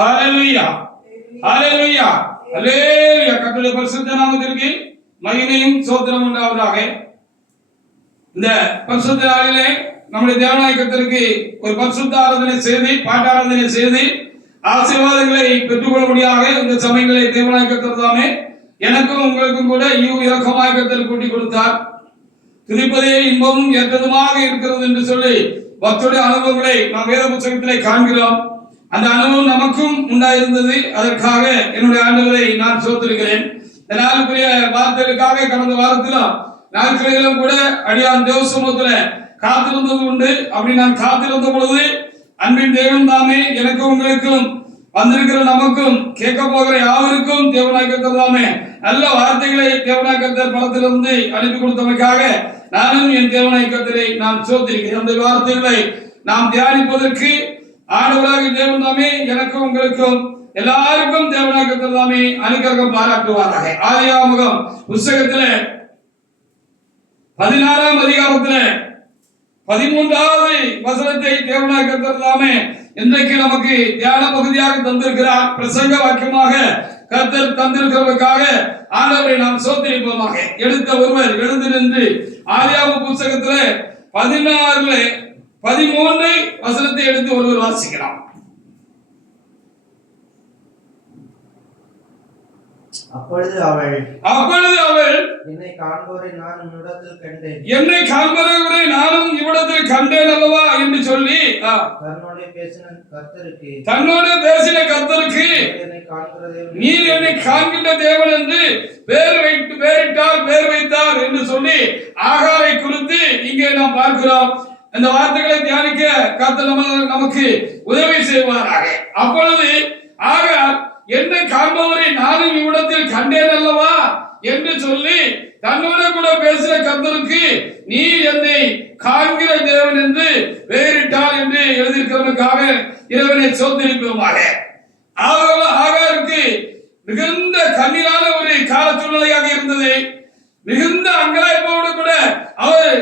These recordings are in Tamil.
ஹalleluya ஹalleluya ஹalleluya. கர்த்தருடைய பரிசுத்த நாமத்திற்கு மகிமையும் ஸ்தோத்திரம் உண்டாவதாக. இந்த பரிசுத்த நாளிலே நம்முடைய தேவனாகிய கர்த்தருக்கு ஒரு பரிசுத்த ஆராதனை செய்து பாட்டாராதனை செய்து ஆசீர்வாதங்களை பெற்றுக்கொள்ளும்படியாக இந்த சமயங்களை தேவனாகிய கர்த்தர் தாமே எனக்கும் உங்களுக்கும் கூட இரக்கமாய் கர்த்தர் கூட்டி கொடுத்தார். துதிப்பதே இன்பமும் ஏற்றதுமாக இருக்கிறது என்று சொல்லி பக்தருடைய அனுபவங்களை நாம் வேத புத்தகத்திலே காண்கிறோம். அந்த அனுபவம் நமக்கும் உண்டாயிருந்தது. அதற்காக என்னுடைய ஆண்டவரை நான் சோத்திருக்கிறேன். இந்த நாளுக்குரிய வார்த்தைகளுக்காக கடந்த வாரத்திலும் நாட்களிலும் கூட அடியான் தேவ சமூகத்துல காத்திருந்தது உண்டு. அப்படி நான் காத்திருந்த பொழுது அன்பின் தேவன் தாமே எனக்கும் உங்களுக்கும் வந்திருக்கிற நமக்கும் கேட்க போகிற யாவருக்கும் தேவனாகிய கர்த்தர் தாமே நல்ல வார்த்தைகளை தேவனாகிய கர்த்தர் பலத்திலிருந்து அனுப்பி கொடுத்தமைக்காக நானும் என் தேவனாகிய கர்த்தரை நான் சோத்திருக்கிறேன். அந்த வார்த்தைகளை நாம் தியானிப்பதற்கு ஆண்டவராகிய தேவன் தாமே எனக்கும் உங்களுக்கும் எல்லாருக்கும் தேவனாகிய கர்த்தர் தாமே அனுக்கிரகம் பாராட்டுவாராக. ஆதியாகமம் புத்தகத்திலே 16ஆம் அதிகாரத்திலே 13வது வசனத்தை தேவனாகிய கர்த்தர் தாமே இன்றைக்கு நமக்கு தியான பகுதியாக தந்திருக்கிறார். பிரசங்க வாக்கியமாக கர்த்தர் தந்திருக்கிறதுக்காக ஆண்டவரை நாம் சோத்திரிப்போமாக. எடுத்த ஒருவர் எழுந்து நின்று ஆதியாகம புத்தகத்திலே 16:13 வசனத்தை எடுத்து ஒருவர் வாசிக்கலாம். அப்பொழுது அவள் என்னை காண்பவரை நானும் இவ்விடத்தில் கண்டேன் அல்லவா என்று சொல்லி தன்னோடு பேசின கர்த்தருக்கு நீர் என்னை காண்கின்ற தேவன் என்று பேர் வைத்தார் என்று சொல்லி ஆகாரை குறித்து இங்கே நாம் பார்க்கிறோம். இந்த வார்த்தைகளை தியானிக்க கர்த்தர் நமக்கு உதவி செய்வாராக. அப்பொழுது ஆகார் என்னை காண்பவரை நானும் இவ்விடத்தில் கண்டேன் அல்லவா என்று சொல்லி தன்னோட கூட பேசுகிற கர்த்தருக்கு நீர் என்னை காண்கிற தேவன் என்று பெயரிட்டார் என்று எழுதியிருக்கிறவனுக்காக இறைவனை சோதரிப்போமாக. ஆகாருக்கு மிகுந்த கண்ணீரான ஒரு கால சூழ்நிலையாக இருந்தது. மிகுந்த அங்கலாய்ப்போடு கூட அவர்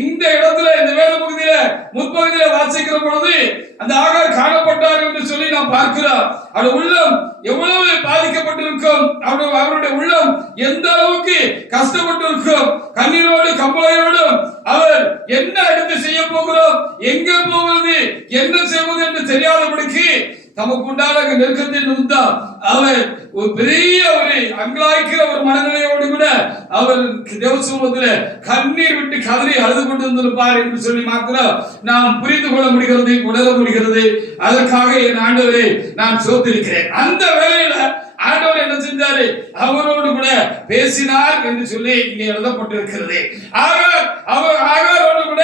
இந்த இடத்துல இந்த வேத பகுதியில முற்பகுதியில வாசிக்கிற பொழுது அந்த ஆகார் காணப்பட்டார் என்று சொல்லி நாம் பார்க்கிறோம். அவருடைய உள்ளம் எவ்வளவு பாதிக்கப்பட்டிருக்கும், அவருடைய உள்ளம் எந்த அளவுக்கு கஷ்டப்பட்டிருக்கும். கண்ணீரோடு கம்பளையோடும் அவர் என்ன எடுத்து செய்ய போகிறோம், எங்க போவது, என்ன செய்வது என்று தெரியாதபடிக்கு தமக்கு உண்டான நெருக்கத்தில் நிமித்தம் அவர் ஒரு பெரிய ஒரு அங்கலாய்க்கிற ஒரு மனநிலையோடு கூட அவர் தேவசமூகத்தில் கண்ணீர் விட்டு கதறி அழுது கொண்டிருந்திருப்பார் என்று சொல்லி மாத்திரம் நாம் புரிந்து கொள்ள முடிகிறது, உணர முடிகிறது. அதற்காக என் ஆண்டவரை நான் சோத்திருக்கிறேன். அந்த வேளையில ஆண்டவர் என்ன செஞ்சாரு, அவரோடு கூட பேசினார் என்று சொல்லி இங்கே எழுதப்பட்டிருக்கிறது. ஆகாரோடு கூட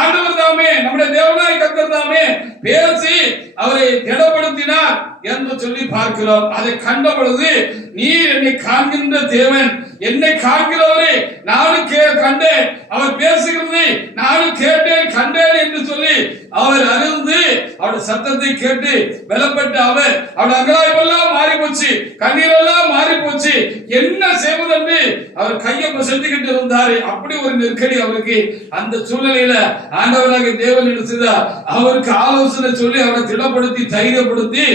ஆண்டவர் தாமே நம்முடைய தேவனாகிய கர்த்தர் தாமே பேசி அவரை திடப்படுத்தினார் என்று சொல்லி பார்க்கிறோம். அதை கண்ட பொழுது நீர் என்னை காண்கின்ற தேவன், என்னை காண்கிறவரே நானும் கண்டேன், அவர் பேசுகிறது நானும் கேட்டேன் கண்டேன் என்று சொல்லி அவர் அறிந்து அவருடைய சத்தத்தை கேட்டு பலப்பட்டு அவர் அவருடைய அங்கலாய்ப்பெல்லாம் மாறி போச்சு, கண்ணீரெல்லாம் மாறி போச்சு. என்ன செய்வதென்று அவர் கையை செஞ்சுக்கிட்டு இருந்தாரு. அப்படி ஒரு நெருக்கடி அவருக்கு. அந்த சூழ்நிலையில ஆண்டவராகிய தேவன் என்ன செய்தார், அவருக்கு ஆலோசனை சொல்லி அவரை திடப்படுத்தி தைரியப்படுத்தி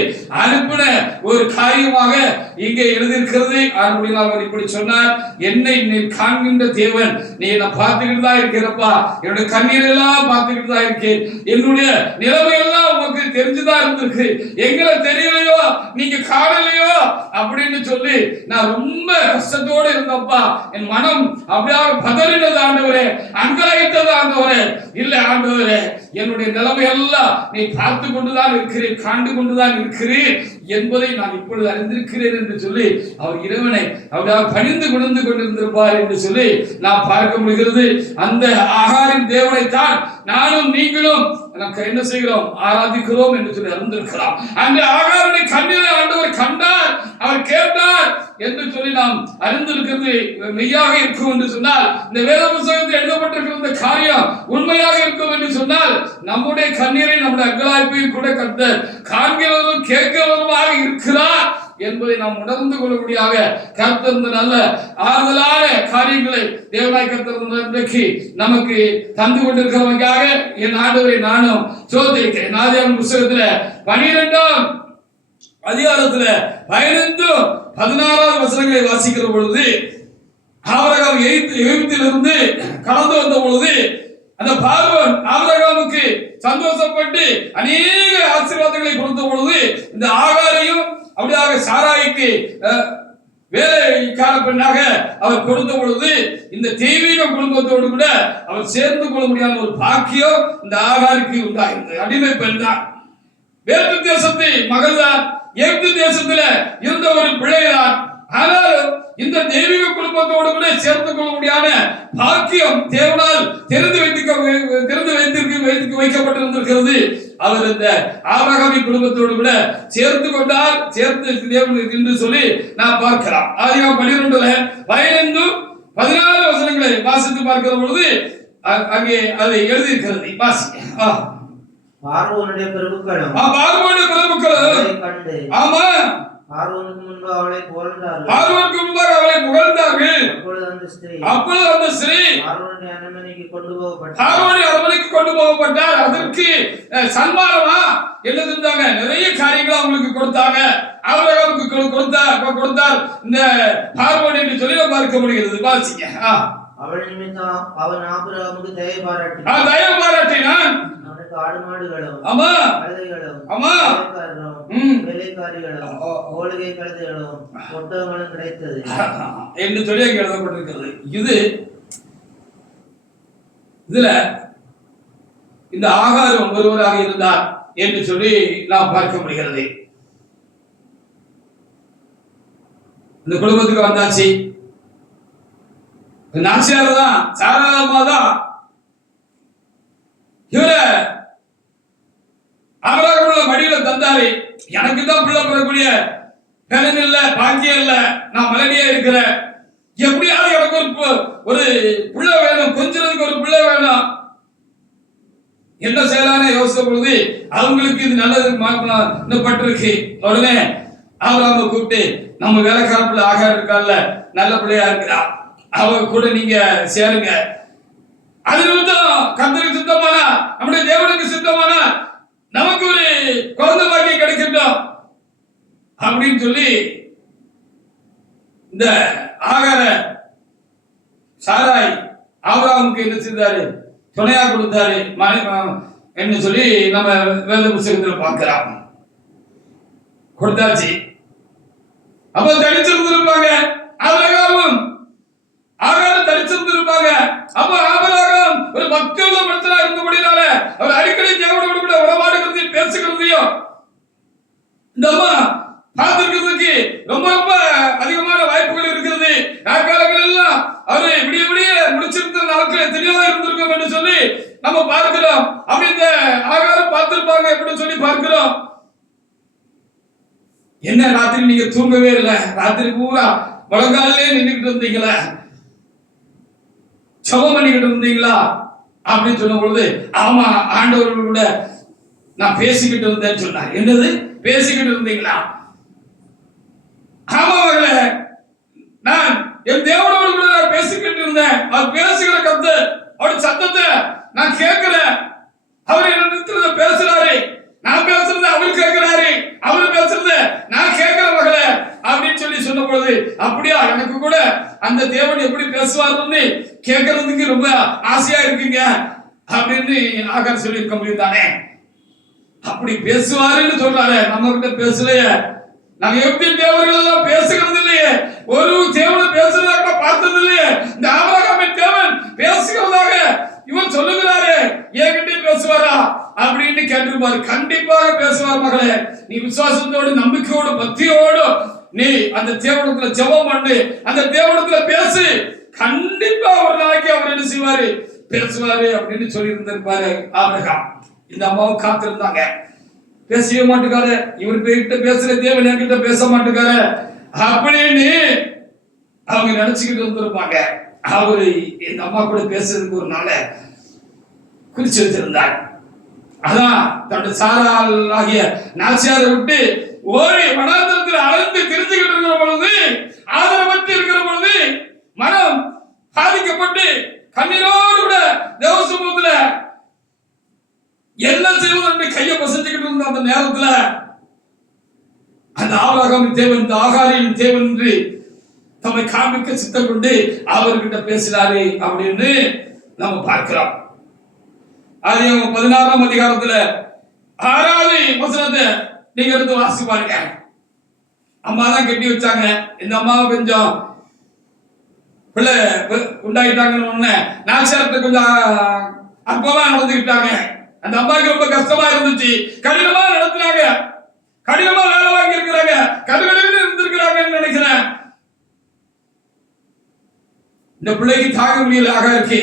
அனுப்பின ஒரு காரியமாக இங்கே எழுதியிருக்கிறது. அவர் இப்படி சொன்னார், என்னை நீ காண்கின்ற தேவன், நீ என்ன பார்த்துக்கிட்டு தான் இருக்கிறப்பா, என்னுடைய கண்ணீர் எல்லாம் பார்த்துக்கிட்டு தான் இருக்கேன், என்னுடைய நிலைமை எல்லாம் உனக்கு தெரிஞ்சுதான் இருந்திருக்கு, எங்களை தெரியலையோ நீங்க காணலையோ அப்படின்னு சொல்லி நான் ரொம்ப கஷ்டத்தோடு இருந்தப்பா, என் மனம் அப்படியாக பதறினது ஆண்டவரே, அங்கலாய்த்தது ஆண்டவரே. இல்லை ஆண்டவரே, என்னுடைய நிலைமை எல்லாம் நீ பார்த்து கொண்டுதான் இருக்கிறேன், காண்டு கொண்டுதான் இருக்கிறேன் என்பதை நான் இப்பொழுது அறிந்திருக்கிறேன் என்று சொல்லி அவர் இறைவனை அவரால் பணிந்து கொண்டு கொண்டிருந்திருப்பார் என்று சொல்லி நாம் பார்க்க முடிகிறது. அந்த ஆகாரின் தேவனைத்தான் நானும் நீங்களும் நமக்கு என்ன செய்கிறோம், ஆராதிக்கிறோம் என்று சொல்லி அறிந்திருக்கலாம். அந்த ஆகாரனை கண்ணீரை ஆண்டவர் கண்டார், அவர் கேட்டார் என்று சொல்லி நாம் அறிந்திருக்கிறது மெய்யாக இருக்கும் என்று சொன்னால், இந்த வேத புத்தகத்தில் எழுதப்பட்டிருக்கிற இந்த காரியம் உண்மையாக இருக்கும் என்று சொன்னால், நம்முடைய கண்ணீரை நம்முடைய அங்கலாய்ப்பையும் கூட கர்த்தர் காண்கிறவரும் கேட்கிறவருமாக இருக்கிறார் என்பதை நாம் உணர்ந்து கொள்ளக்கூடியாக கர்த்தர் நல்ல ஆறுதலான காரியங்களை தேவனாய் கர்த்தர் இன்றைக்கு நமக்கு தந்து கொண்டிருக்கிறவங்க என் ஆண்டவரை நானும் சோதரிக்கிறேன். ஆதியாகமம் புத்தகத்தில் 12ஆம் அதிகாரத்துல 15-16 வசனங்களை வாசிக்கிற பொழுது ஆபிரகாம் எகிப்திலிருந்து கடந்து வந்த பொழுது அந்த பார்வோன் ஆபிரகாமுக்கு சந்தோஷப்பட்டு அநேக ஆசீர்வாதங்களை கொடுத்த பொழுது இந்த ஆகாரையும் அப்படியாக சாராய்க்கு வேலைக்கார பெண்ணாக அவர் கொடுத்த பொழுது இந்த தெய்வீக குடும்பத்தோடு கூட அவர் சேர்ந்து கொள்ள முடியாத ஒரு பாக்கியம் இந்த ஆகாருக்கு உண்டாயிருந்தது. அடிமை பெண் தான், வேற்று தேசத்து மகள் தான், எகிப்து தேசத்துல இருந்த ஒரு பிள்ளைதான். ஆனால் இந்த தெய்வீக குடும்பத்தோடு கூட சேர்ந்து கொள்ள முடியாத பாக்கியம் தேவனால் தெரிந்து வைக்கப்பட்டிருந்திருக்கிறது. அவர் இந்த ஆபிரகாமின் குடும்பத்தோடு கூட சேர்த்து கொண்டார், சேர்த்து தேவன் என்று சொல்லி நான் பார்க்கலாம். ஆதியாகமம் 12-15-16 வசனங்களை வாசித்து பார்க்கிற பொழுது அங்கே அதை எழுதியிருக்கிறது. வாசிக்க பார்வோனுடைய பிரபுக்களும் ஆமா பார்வோனுக்கு முன்பு அவளை புகழ்ந்தார்கள். பார்வோனுக்கு முன்பாக அவளை புகழ்ந்தார்கள். அப்பொழுது அந்த ஸ்திரீ பார்வோனுடைய அரண்மனைக்கு கொண்டு போகப்பட்டார். அதற்கு சன்மானமா என்ன செஞ்சாங்க? நிறைய காரியங்களை அவங்களுக்கு கொடுத்தாங்க. ஆபிரகாமுக்கு கொடுத்தார் இந்த பார்வோன் என்று சொல்லி பார்க்க முடிகிறது. வாசிங்க. அவள் நிமித்தம் அவன் ஆபிரகாமுக்கு தயவு பாராட்டினான். ஆடு மாடுகளும் ஆமா கழுதைகளும் ஆமா வேலைக்காரிகளும் கோழிகை கழுதைகளும் ஒட்டகங்களும் கிடைத்தது என்று சொல்லி அங்கே எழுதப்பட்டிருக்கிறது. இதுல இந்த ஆகாரம் ஒருவராக இருந்தார் என்று சொல்லி நாம் பார்க்க முடிகிறது. இந்த குடும்பத்துக்கு வந்தாச்சு. நாச்சியார் தான், சாராமா தான் இவரை ஆபிரகாமுடைய மடியில தந்தாரு. எனக்கு தான் பிள்ளை பெறக்கூடிய பலன் இல்ல, பாக்கியம் இல்ல, நான் மலடியா இருக்கிறேன். எப்படியாவது எனக்கு ஒரு பிள்ளை வேணும், கொஞ்சத்துக்கு ஒரு பிள்ளை வேணும். என்ன செய்யலான்னு யோசித்த பொழுது அவங்களுக்கு இது நல்லது பட்டிருக்கு. உடனே ஆபிரகாமை கூப்பிட்டு, நம்ம வேலைக்கார பிள்ளை ஆகார் இருக்கால, நல்ல பிள்ளையா இருக்கிறா, அவ கூட நீங்க சேருங்க. அது நிமித்தம் கர்த்தருக்கு சித்தமானா, நம்முடைய தேவனுக்கு சித்தமானா நமக்கு ஒரு குழந்தை பாக்கியம் கிடைக்கட்டும் அப்படின்னு சொல்லி இந்த ஆகார சாராய் ஆபிரகாமுக்கு என்ன செய்தாரு? துணையா கொடுத்தாரு என்று சொல்லி நம்ம வேத புத்தகத்தில் பார்க்கலாம். கொடுத்தாச்சு. அப்ப தரிச்சிருந்திருப்பாங்க ஆபிரகாமும் ஆகாரம் தரிச்சிருந்திருப்பாங்க. அப்ப ஆபிரகாம் ஒரு பக்தியுள்ள மனுஷனா இருந்தபடினால அவர் அடிக்கடி தேவனோடு கூட உறவாடுகிறதையும் பேசுகிறதையும் இந்த அம்மா பார்த்திருக்கிறதுக்கு ரொம்ப ரொம்ப அதிகமான வாய்ப்புகள் இருக்கிறது. நாட்காலங்கள் எல்லாம் அவரு விடிய முடிச்சிருந்த நாட்கள் தெளிவா இருந்திருக்கும் என்று சொல்லி நம்ம பார்க்கிறோம். அப்படி இந்த ஆகாரம் பார்த்திருப்பாங்க எப்படி சொல்லி பார்க்கிறோம். என்ன ராத்திரி நீங்க தூங்கவே இல்லை, ராத்திரி பூரா முழங்காலே நின்றுட்டு இருந்தீங்களா, ஜெபம் பண்ணிக்கிட்டு இருந்தீங்களா அப்படின்னு சொன்ன பொழுது ஆமா ஆண்டவர்களோட நான் பேசிக்கிட்டு இருந்தேன்னு சொன்னார். என்னது பேசிக்கிட்டு இருந்தீங்களா? ஆமா மகளே, நான் என் தேவனோடு கூட நான் பேசிக்கிட்டு இருந்தேன். அவர் பேசுகிற அவருடைய சத்தத்தை நான் கேட்கிறேன். அவர் என்ன பேசுறாரு, நான் பேசுறது அவர் கேட்கிறாரு, அவர் பேசுறது நான் கேட்கிற மகளே அப்படின்னு சொல்லி சொன்ன பொழுது அப்படியா, எனக்கு கூட அந்த தேவன் எப்படி பேசுவார்னு கேட்கறதுக்கு ரொம்ப ஆசையா இருக்குங்க அப்படின்னு ஆகார் சொல்லி இருக்க முடியும் தானே. அப்படி பேசுவாருன்னு சொல்றாரு, நம்ம கிட்ட பேசலையே. நாங்க எப்படி தேவர்கள் எல்லாம் பேசுகிறது இல்லையே, ஒரு தேவனை பேசுறதாக பார்த்தது இல்லையே. இந்த ஆபிரகாமின் தேவன் பேசுகிறதாக இவன் சொல்லுகிறாரு, என்கிட்ட பேசுவாரா அப்படின்னு கேட்டிருப்பாரு. கண்டிப்பாக பேசுவார் மகளே. நீ விசுவாசத்தோடு நம்பிக்கையோடு பக்தியோடு நீ அந்த தேவனத்துல ஜெபம் பண்ணு, அந்த தேவனத்துல பேசு. கண்டிப்பா ஒரு நாளைக்கு அவர் என்ன செய்வாரு, பேசுவாரு அப்படின்னு சொல்லி இருந்திருப்பாரு ஆபிரகாம். இந்த அம்மாவும் காத்திருந்தாங்க. பேசவே மாட்டுக்காரு, இவர் கிட்ட பேசுற தேவன் என்கிட்ட பேச மாட்டுக்காரு அப்படின்னு அவங்க நினைச்சுக்கிட்டு இருந்திருப்பாங்க. அவரு இந்த அம்மா கூட பேசுறதுக்கு ஒரு நாளை குறிச்சு வச்சிருந்தார். அதான் தன்னுடைய சாரால் ஆகிய நாச்சியாரை விட்டு ஓடி வனாந்தரத்தில் அழைத்து தெரிஞ்சுக்கிட்டு இருக்கிற பொழுது, ஆதரவற்று இருக்கிற பொழுது, மனம் பாதிக்கப்பட்டு கண்ணீரோடு கூட தேவ சமூகத்துல என்ன செய்வது என்று கையை பசஞ்சுக்கிட்டு இருந்த அந்த நேரத்துல ஆபிரகாமின் தேவன் இந்த ஆகாரின் தேவன் என்று தம்மை காண்பிக்க சித்தம் கொண்டு அவர்கிட்ட பேசினாரு அப்படின்னு நம்ம பார்க்கிறோம். ஆதியாகமம் 16ஆம் அதிகாரத்துல 6வது வசனத்தை நீங்க எடுத்து வாசி பாருங்க. அம்மா தான் கட்டி வச்சாங்க. இந்த அம்மாவை கொஞ்சம் பிள்ளை உண்டாயிட்டாங்கன்னு நாச்சாரத்தை கொஞ்சம் அற்பமா நடந்துக்கிட்டாங்க. அந்த அம்மாவுக்கு ரொம்ப கஷ்டமா இருந்துச்சு. கடினமா நடத்தினாங்க, கடினமா வேலை வாங்கி இருக்கிறாங்க, கடுகடுன்னு இருந்திருக்கிறாங்கன்னு நினைக்கிறேன். இந்த பிள்ளைக்கு தாங்க முடியல இருக்கு.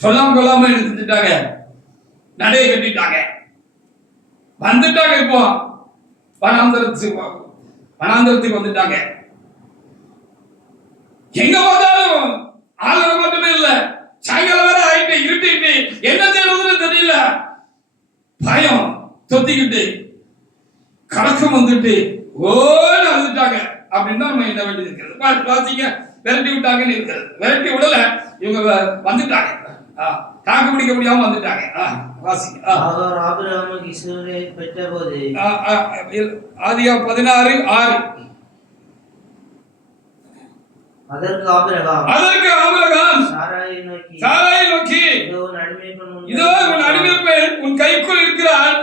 சொல்லாம கொள்ளாம எடுத்துட்டாங்க, நடைய கட்டிட்டாங்க, வந்துட்டாங்க. இப்போ வனாந்தரத்துக்கு வந்துட்டாங்க. எங்க பார்த்தாலும் ஆளுநர் மட்டுமே இல்ல, சாயங்காலம் வேற ஆயிட்டு இருட்டிட்டு என்ன செய்யறதுன்னு தெரியல. பயம் தொத்திக்கிட்டு கலக்கம் வந்துட்டு ஓன்னு வந்துட்டாங்க. அப்படின்னா நம்ம என்ன வேண்டி இருக்கிறது வாசிங்க. விரட்டி விட்டாங்கன்னு இருக்கிறது. விரட்டி விடல, இவங்க வந்துட்டாங்க, தாக்கு பிடிக்க முடியாம வந்துட்டாங்க. வாசிங்க. ஆபிரகாமுக்கு இஸ்மவேலை பெற்றபோது ஆதியாகமம் 16:6 அதற்கு ஆபிரகாம் சாராயை நோக்கி இதோ உன் அடிமைப்பெண் உன் கைக்குள் இருக்கிறாள்,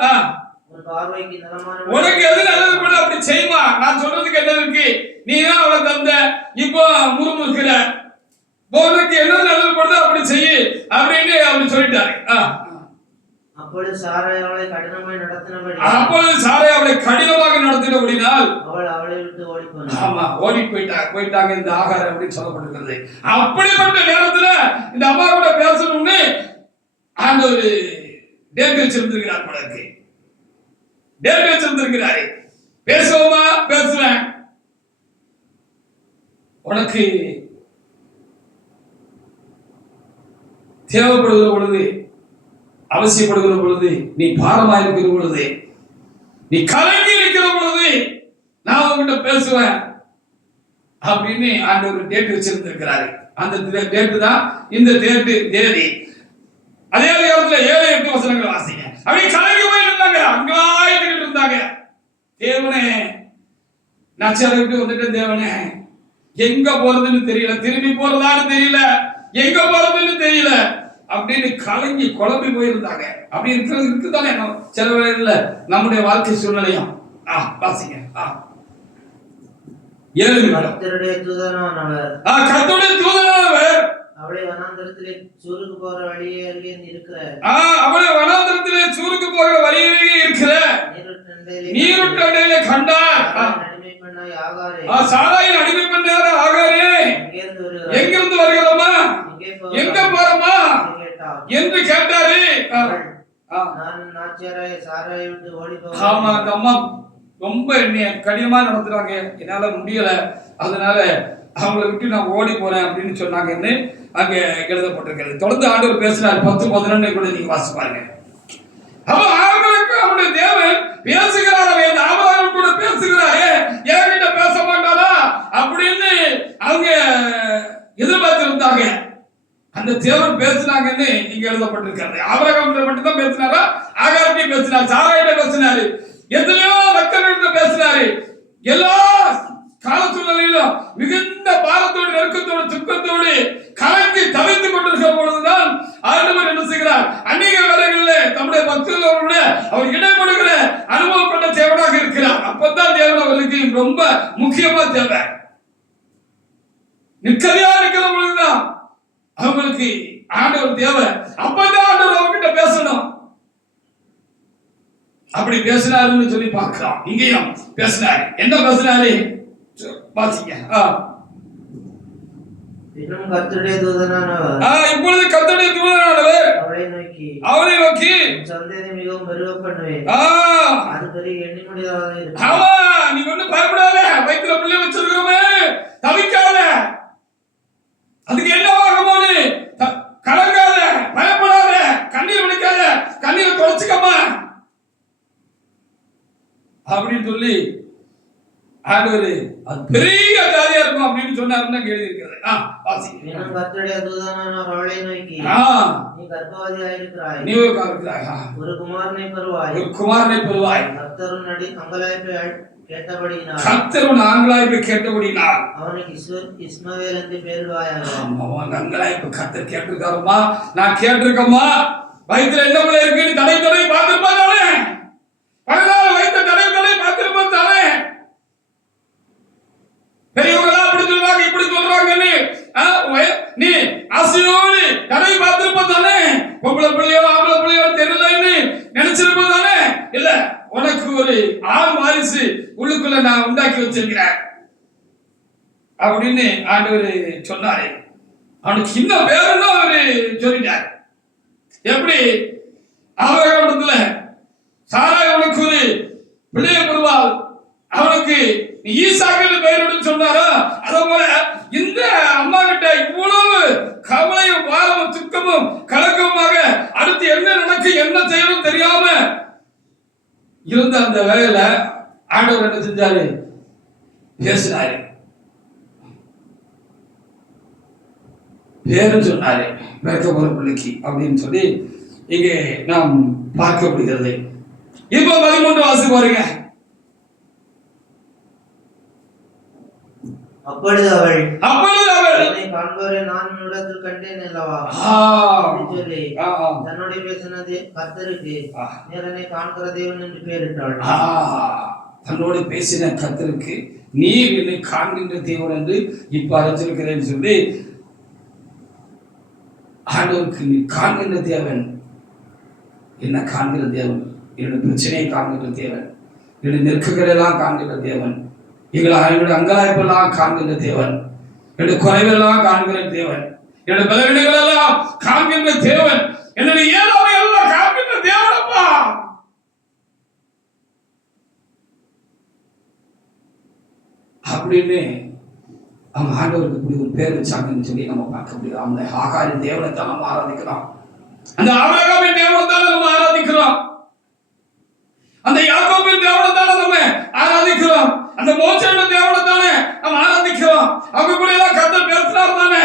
உன் பார்வைக்கு நலமான உனக்கு எது நல்லது கூட அப்படி செய்வா. நான் சொல்றதுக்கு என்ன இருக்கு, நீ தான் அவளை தந்த, இப்போ முறுமுறுக்கிற, உனக்கு என்ன நல்லது படுதோ அப்படி செய்யு அப்படின்னு அப்படி சொல்லிட்டாரு. அப்பொழுது சாராய் அவளை கடினமாக நடத்தினபடினால் அவளை விட்டு ஓடி போனாள். ஆமா, ஓடி போயிட்டாங்க இந்த ஆகாரம் அப்படின்னு சொல்லப்பட்டிருக்கிறது. அப்படிப்பட்ட நேரத்துல இந்த அம்மா கூட பேசணும்னு ஆண்டவர் டேட் வச்சிருந்திருக்கிறார் போல இருக்கு. டேட் வச்சிருந்திருக்கிறாரு. பேசுவோமா? பேசுவேன். உனக்கு தேவைப்படுகிற பொழுது, அவசியப்படுகிற பொழுது, நீ பாரமா இருக்கிற பொழுது, நீ கலங்கி இருக்கிற பொழுது நான் உங்ககிட்ட பேசுவேன் அப்படின்னு ஆண்டவர் டேட் வச்சிருந்திருக்கிறாரு. அந்த டேட்டு தான் இந்த தேதி. அதே நேரத்துல 7-8 வசனங்கள் வாசிங்க. அப்படி கலங்கி போய் இருந்தாங்க, அங்காயிட்டு இருந்தாங்க. தேவனே, நச்சரை விட்டு வந்துட்டேன் தேவனே, எங்க போறதுன்னு தெரியல, திரும்பி போறதான்னு தெரியல, எங்க போறதுன்னு தெரியல அப்படின்னு கலங்கி குழம்பி போயிருந்தாங்க. அப்படி இருக்குதானே சில வேளையில நம்முடைய வாழ்க்கை சூழ்நிலையும். வாசிங்க. கர்த்தருடைய தூதனானவர் அவளை வனாந்தரத்திலே சூருக்கு போற வழியே இருக்கிற நீருட்டண்டையிலே கண்டார். அடிமை பெண்ணாய் ஆகாரே, சாராயின் அடிமை பெண்ணார ஆகாரே, எங்கிருந்து வருகிறோமா, எங்க போறோமா என்று கேட்டாரு. சாராயை விட்டு ஓடி ஆமா, அந்த அம்மா ரொம்ப கடினமா நடத்துறாங்க, என்னால முடியல, அதனால அவங்களை விட்டு நான் ஓடி போறேன் அப்படின்னு சொன்னாங்கன்னு அங்க எழுதப்பட்டிருக்கிறது. தொடர்ந்து ஆண்டவர் பேசினார். 10-11 கூட நீங்க வாசிச்சு பாருங்க. அப்ப ஆபிரகாமுக்கு அவருடைய தேவன் பேசுகிறார். அவன் ஆபிரகாம் கூட பேசுகிறாரே, என்கிட்ட பேச மாட்டாரா அப்படின்னு அவங்க எதிர்பார்த்திருந்தாங்க. அந்த தேவன் பேசினாங்கன்னு இங்க எழுதப்பட்டிருக்கிறது. ஆபிரகாம் மட்டும் தான் பேசினாரா? ஆகார்கிட்ட பேசினார், சாராயிட்ட பேசினாரு, எத்தனையோ மக்கள்கிட்ட பேசினாரு. எல்லா கால சூழ்நிலையிலும் மிகுந்த பாரத்தோடு, நெருக்கத்தோடு, துக்கத்தோடு கலங்கி தவித்துக் கொண்டிருக்கிற பொழுதுதான் ஆண்டவர் என்ன செய்கிறார், அநேக வேளைகளில் தம்முடைய பக்தர்களோடு அவர் இடைப்படுகிற அனுபவம் கொண்ட தேவனாக இருக்கிறார். அப்பதான் தேவன் அவர்களுக்கு ரொம்ப முக்கியமா தேவை. நிற்கதையா இருக்கிற பொழுதுதான் அவங்களுக்கு ஆண்டவர் தேவை. அப்பதான் ஆண்டவர் அவர்கிட்ட பேசணும். அப்படி பேசினாருன்னு சொல்லி பார்க்கலாம். இங்கேயும் பேசினாரு. என்ன பேசினாரு வாசிங்க. இன்னும் கர்த்தருடைய தூதனானவர் இப்பொழுது கர்த்தருடைய தூதனானவர் அவரை நோக்கி சந்ததி மிகவும் பெருக பண்ணுவேன், அது பெரிய எண்ணி முடியாத இருக்கும். ஆமா, நீ ஒண்ணும் பயப்படாத, வயிற்றுல பிள்ளை வச்சிருக்கிறோமே, தவிக்காத, அதுக்கு என்ன ஆகுமோன்னு கலங்காத, பயப்படாத, கண்ணீர் வடிக்காத, கண்ணீரை தொடச்சுக்கமா அப்படின்னு சொல்லி ஆண்டவர் அது பெரிய காரியம் இருக்கும் அப்படின்னு சொன்னாருன்னு எழுதி இருக்கிறது. வாசிங்க. இன்னும் கர்த்தருடைய தூதனானவர் அவளை நோக்கி, நீ கர்ப்பவதியாயிருக்கிறாய், நீ இருக்கிறாய், ஒரு குமாரனை பெறுவாய், ஒரு குமாரனை பெறுவாய். கர்த்தரும் அங்கலாய்ப்பை கேட்டபடியினால், கர்த்தரும் அங்கலாய்ப்பை கேட்டபடியினால் அவனுக்கு இஸ்மவேல் என்று பெயரிடுவாயாக. அவன் அங்கலாய்ப்பு கர்த்தர் கேட்டிருக்காருமா, நான் கேட்டிருக்கம்மா. வயிற்றுல என்ன பிள்ளை இருக்குன்னு தடை பார்த்திருப்பா தானே, 14 வயிற்று தடை பார்த்திருப்பா தானே. பெரியவங்களா அப்படி சொல்றாங்க இப்படி சொல்றாங்கன்னு நீ ஆசையோடு தடவை பார்த்திருப்ப தானே. பொம்பளை பிள்ளையோ ஆம்பளை பிள்ளையோ தெரியலன்னு நினைச்சிருப்ப தானே. இல்ல, உனக்கு ஒரு ஆண் வாரிசு உள்ளுக்குள்ள நான் உண்டாக்கி வச்சிருக்கிறேன் அப்படின்னு ஆண்டவர் சொன்னாரு. அவனுக்கு இன்னும் பேருன்னு அவரு சொல்லிட்டார். எப்படி ஆபிரகாமிடத்துல சாராய் உனக்கு ஒரு பிள்ளையை பெறுவாள், அவனுக்கு ஈசாக்கு பெயரிடும் சொன்னாரோ, அதே போல இந்த அம்மா கிட்ட இவ்வளவு கவலையும் பாரமும் துக்கமும் கலக்கமாக அடுத்து என்ன நடக்கும் என்ன செய்யணும் தெரியாம இருந்த அந்த வேலையில ஆண்டவர் என்ன செஞ்சாரு, பேசினாரு, பேரு சொன்னாரு பிறக்க போற பிள்ளைக்கு அப்படின்னு சொல்லி இங்கே நாம் பார்க்க முடிகிறது. இப்ப 13 வாசி பாருங்க. அப்பொழுது அவள் என்னை காண்பவரை நான் உன்னிடத்தில் கண்டேன் அல்லவா சொல்லி தன்னுடைய பேசினது கர்த்தருக்கு நீர் என்னை காண்கிற தேவன் என்று பெயரிட்டாள். தன்னோடு பேசின கர்த்தருக்கு நீர் என்னை காண்கின்ற தேவன் என்று இப்ப அறிஞ்சிருக்கிறேன்னு சொல்லி ஆண்டவருக்கு நீ காண்கின்ற தேவன், என்ன காண்கிற தேவன், என்னுடைய பிரச்சனையை காண்கின்ற தேவன், என்னுடைய நெருக்கங்களை எல்லாம் காண்கின்ற தேவன், எங்களுடைய அங்கலாய்ப்பெல்லாம் காண்கின்ற தேவன், என்னுடைய குறைவெல்லாம் காண்கிற தேவன், என்னுடைய பலவீனங்கள் எல்லாம் காண்கின்ற தேவன், என்னுடைய ஏழாமை எல்லாம் காண்கின்ற தேவனப்பா. அப்படின்னு அவங்க ஆண்டவருக்கு இப்படி ஒரு பேர் வச்சாங்கன்னு சொல்லி நம்ம பார்க்க முடியும். அந்த ஆகாரின் தேவனை தான் நம்ம ஆராதிக்கிறோம், அந்த ஆபிரகாமின் தேவனை தான் நம்ம ஆராதிக்கிறோம், அந்த யாக்கோபின் தேவனை தானே நம்ம ஆராதிக்கிறோம், அந்த மோசேயோட தேவனை தானே நம்ம ஆராதிக்கிறோம். அவங்க கூட எல்லாம் கர்த்தர் பேசுறாரு தானே.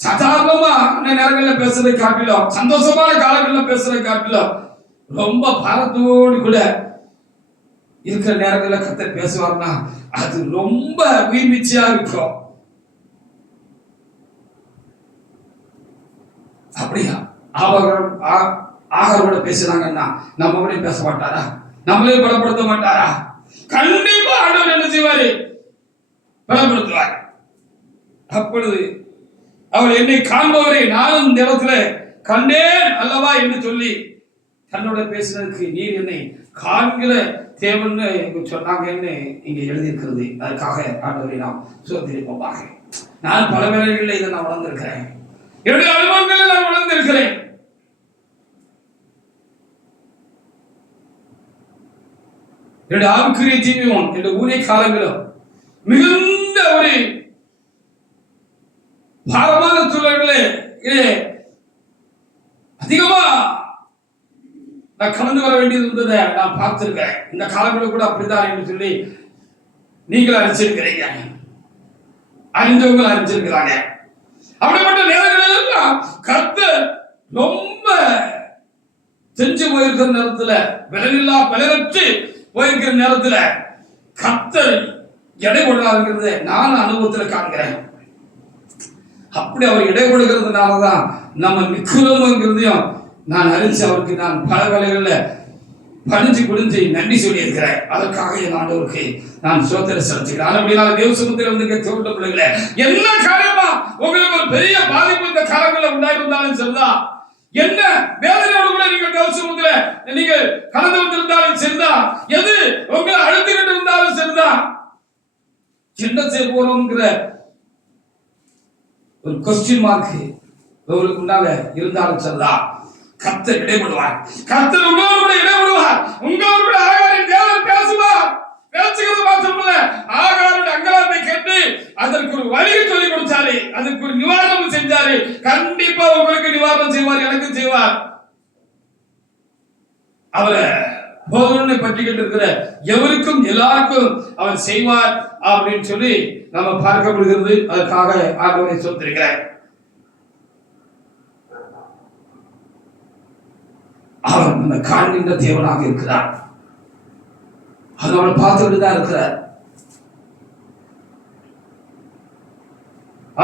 சாதாரணமா நேரங்களில் பேசுறதை காட்டிலும், சந்தோஷமான காலங்களில் பேசுறதை காட்டிலும், ரொம்ப பாரத்தோடு கூட இருக்கிற நேரங்களில் கர்த்தர் பேசுவார்னா அது ரொம்ப உயிர்மிச்சியா இருக்கும். அப்படியா ஆகாரோட பேசுறாங்கன்னா நம்ம கூட பேச மாட்டாரா, நம்மளே பலப்படுத்த மாட்டாரா? கண்டிப்பா ஆண்டவர் என்ன செய்வாரு, பலப்படுத்துவார். அப்பொழுது அவர் என்னை காண்பவரை நானும் இந்த இடத்துல கண்டேன் அல்லவா என்று சொல்லி தன்னோட பேசுறதுக்கு நீர் என்னை காண்கிற தேவன்னு சொன்னாங்கன்னு இங்க எழுதியிருக்கிறது. அதுக்காக ஆண்டவரை நாம் சோதரிப்போமாக. நான் பல வேளைகளில் இதை நான் உணர்ந்திருக்கிறேன், என்னுடைய அனுபவங்களில் நான் உணர்ந்திருக்கிறேன். என்னுடைய ஆவிக்குரிய ஜீவியம் என்னுடைய ஊழிய காலங்களும் மிகுந்த ஒரு பாரமான சூழல்களே அதிகமா நான் கலந்து வர வேண்டியது இருந்ததை நான் பார்த்திருக்கிறேன். இந்த காலங்களில் கூட அப்படித்தான் என்று சொல்லி நீங்கள் அறிஞ்சிருக்கிறீங்க, அறிஞ்சவங்க அறிஞ்சிருக்கிறாங்க. அப்படிப்பட்ட நேரங்களில் எல்லாம் கர்த்தர் ரொம்ப செஞ்சு போயிருக்கிற நேரத்துல, விலையில்லா பலனற்று போயிருக்கிற நேரத்துல கர்த்தர் எடை கொள்ளாருங்கிறத நான் அனுபவத்தில் காண்கிறேன். அப்படி அவர் இடை கொடுக்கிறதுனாலதான் நம்ம நிற்கிறோம்ங்கிறதையும் நான் அறிஞ்சு அவருக்கு நான் பல வேலைகளில் பணிஞ்சு குடிஞ்சு நன்றி சொல்லி இருக்கிறேன். அதற்காக என் ஆண்டவருக்கு நான் சோதனை செலுத்துகிறேன். அப்படின்னா தேவசமத்தில் வந்து தோட்ட பிள்ளைகளே, என்ன காரியமா உங்களுக்கு ஒரு பெரிய பாதிப்பு இந்த காலங்களில் உண்டாயிருந்தாலும் சரிதான், என்ன வேதனையோடு கூட நீங்கள் தேவசமத்தில் நீங்கள் கடந்து வந்திருந்தாலும் சரிதான், எது உங்களை அழுத்திக்கிட்டு இருந்தாலும் சரிதான், என்ன செய்ய போறோம்ங்கிற ஒரு கொஸ்டின் மார்க் உங்களுக்கு முன்னால இருந்தாலும் சரிதான், கர்த்தர் இடைப்படுவார். கர்த்தர் உங்களோடு கூட இடைப்படுவார். உங்களோடு கூட ஆகாரின் தேவன் பேசுவார். பேசுகிறது மாத்திரமல்ல, ஆகாரின் அங்கலாப்பை கேட்டு அதற்கு ஒரு வழியை சொல்லி கொடுத்தாரு, அதுக்கு ஒரு நிவாரணம் செஞ்சாரு. கண்டிப்பா உங்களுக்கு நிவாரணம் செய்வார், எனக்கு செய்வார். அவரை போதும்னு பற்றிக்கிட்டு இருக்கிற எவருக்கும் எல்லாருக்கும் அவன் செய்வார் அப்படின்னு சொல்லி நம்ம பார்க்க முடிகிறது. அதற்காக ஆண்டவரை சொல்லிருக்கிறார். அவன் நம்ம காண்கின்ற தேவனாக இருக்கிறார். அது அவனை பார்த்துக்கிட்டு தான் இருக்கிறார்.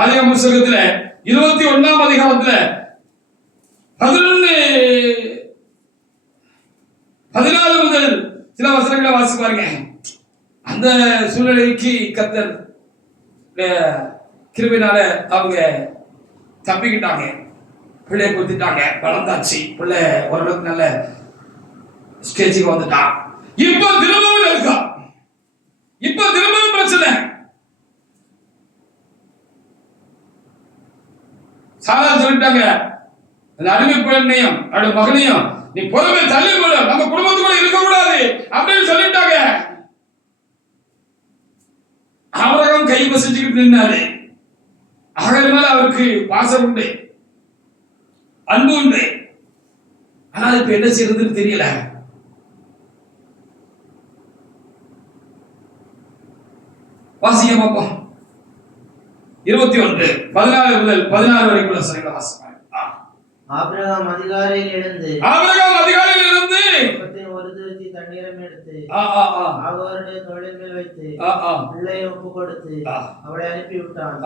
ஆதியாகம புத்தகத்துல 21ஆம் அதிகாரத்துல 14 முதல் சில வசனங்களை வாசி பாருங்க. அந்த சூழ்நிலைக்கு கர்த்தர் கிருபையினால அவங்க தப்பிக்கிட்டாங்க. பிள்ளை கொடுத்துட்டாங்க, வளர்ந்தாச்சு, பிள்ளை ஓரளவுக்கு நல்ல ஸ்டேஜுக்கு வந்துட்டான். இப்ப திரும்பவும் இருக்கா, இப்ப திரும்பவும் பிரச்சனை. சாரா சொல்லிட்டாங்க, அந்த அடிமை பெண்ணையும் அவருடைய மகனையும் நீ பொறுமை தள்ளி போட, நம்ம குடும்பத்துக்குள்ள இருக்க கூடாது அப்படின்னு சொல்லிட்டாங்க. ஆபிரகாம் கை பசிச்சுக்கிட்டு நின்னாரு. ஆகார் மேல அவருக்கு பாசம் உண்டு, அன்பு உண்டு. ஆனால் இப்ப என்ன செய்யறதுன்னு தெரியல. வாசிக்க பார்ப்போம். 21:14 முதல் 16 வரைக்கும் வசனங்களை வாசிப்பாங்க. ஆபிரகாம் அதிகாலையில் எழுந்து ஒரு துருத்தி தண்ணீரம் எடுத்து அவருடைய தோளின் மேல் வைத்து பிள்ளையை ஒப்பு கொடுத்து அவளை அனுப்பிவிட்டான்.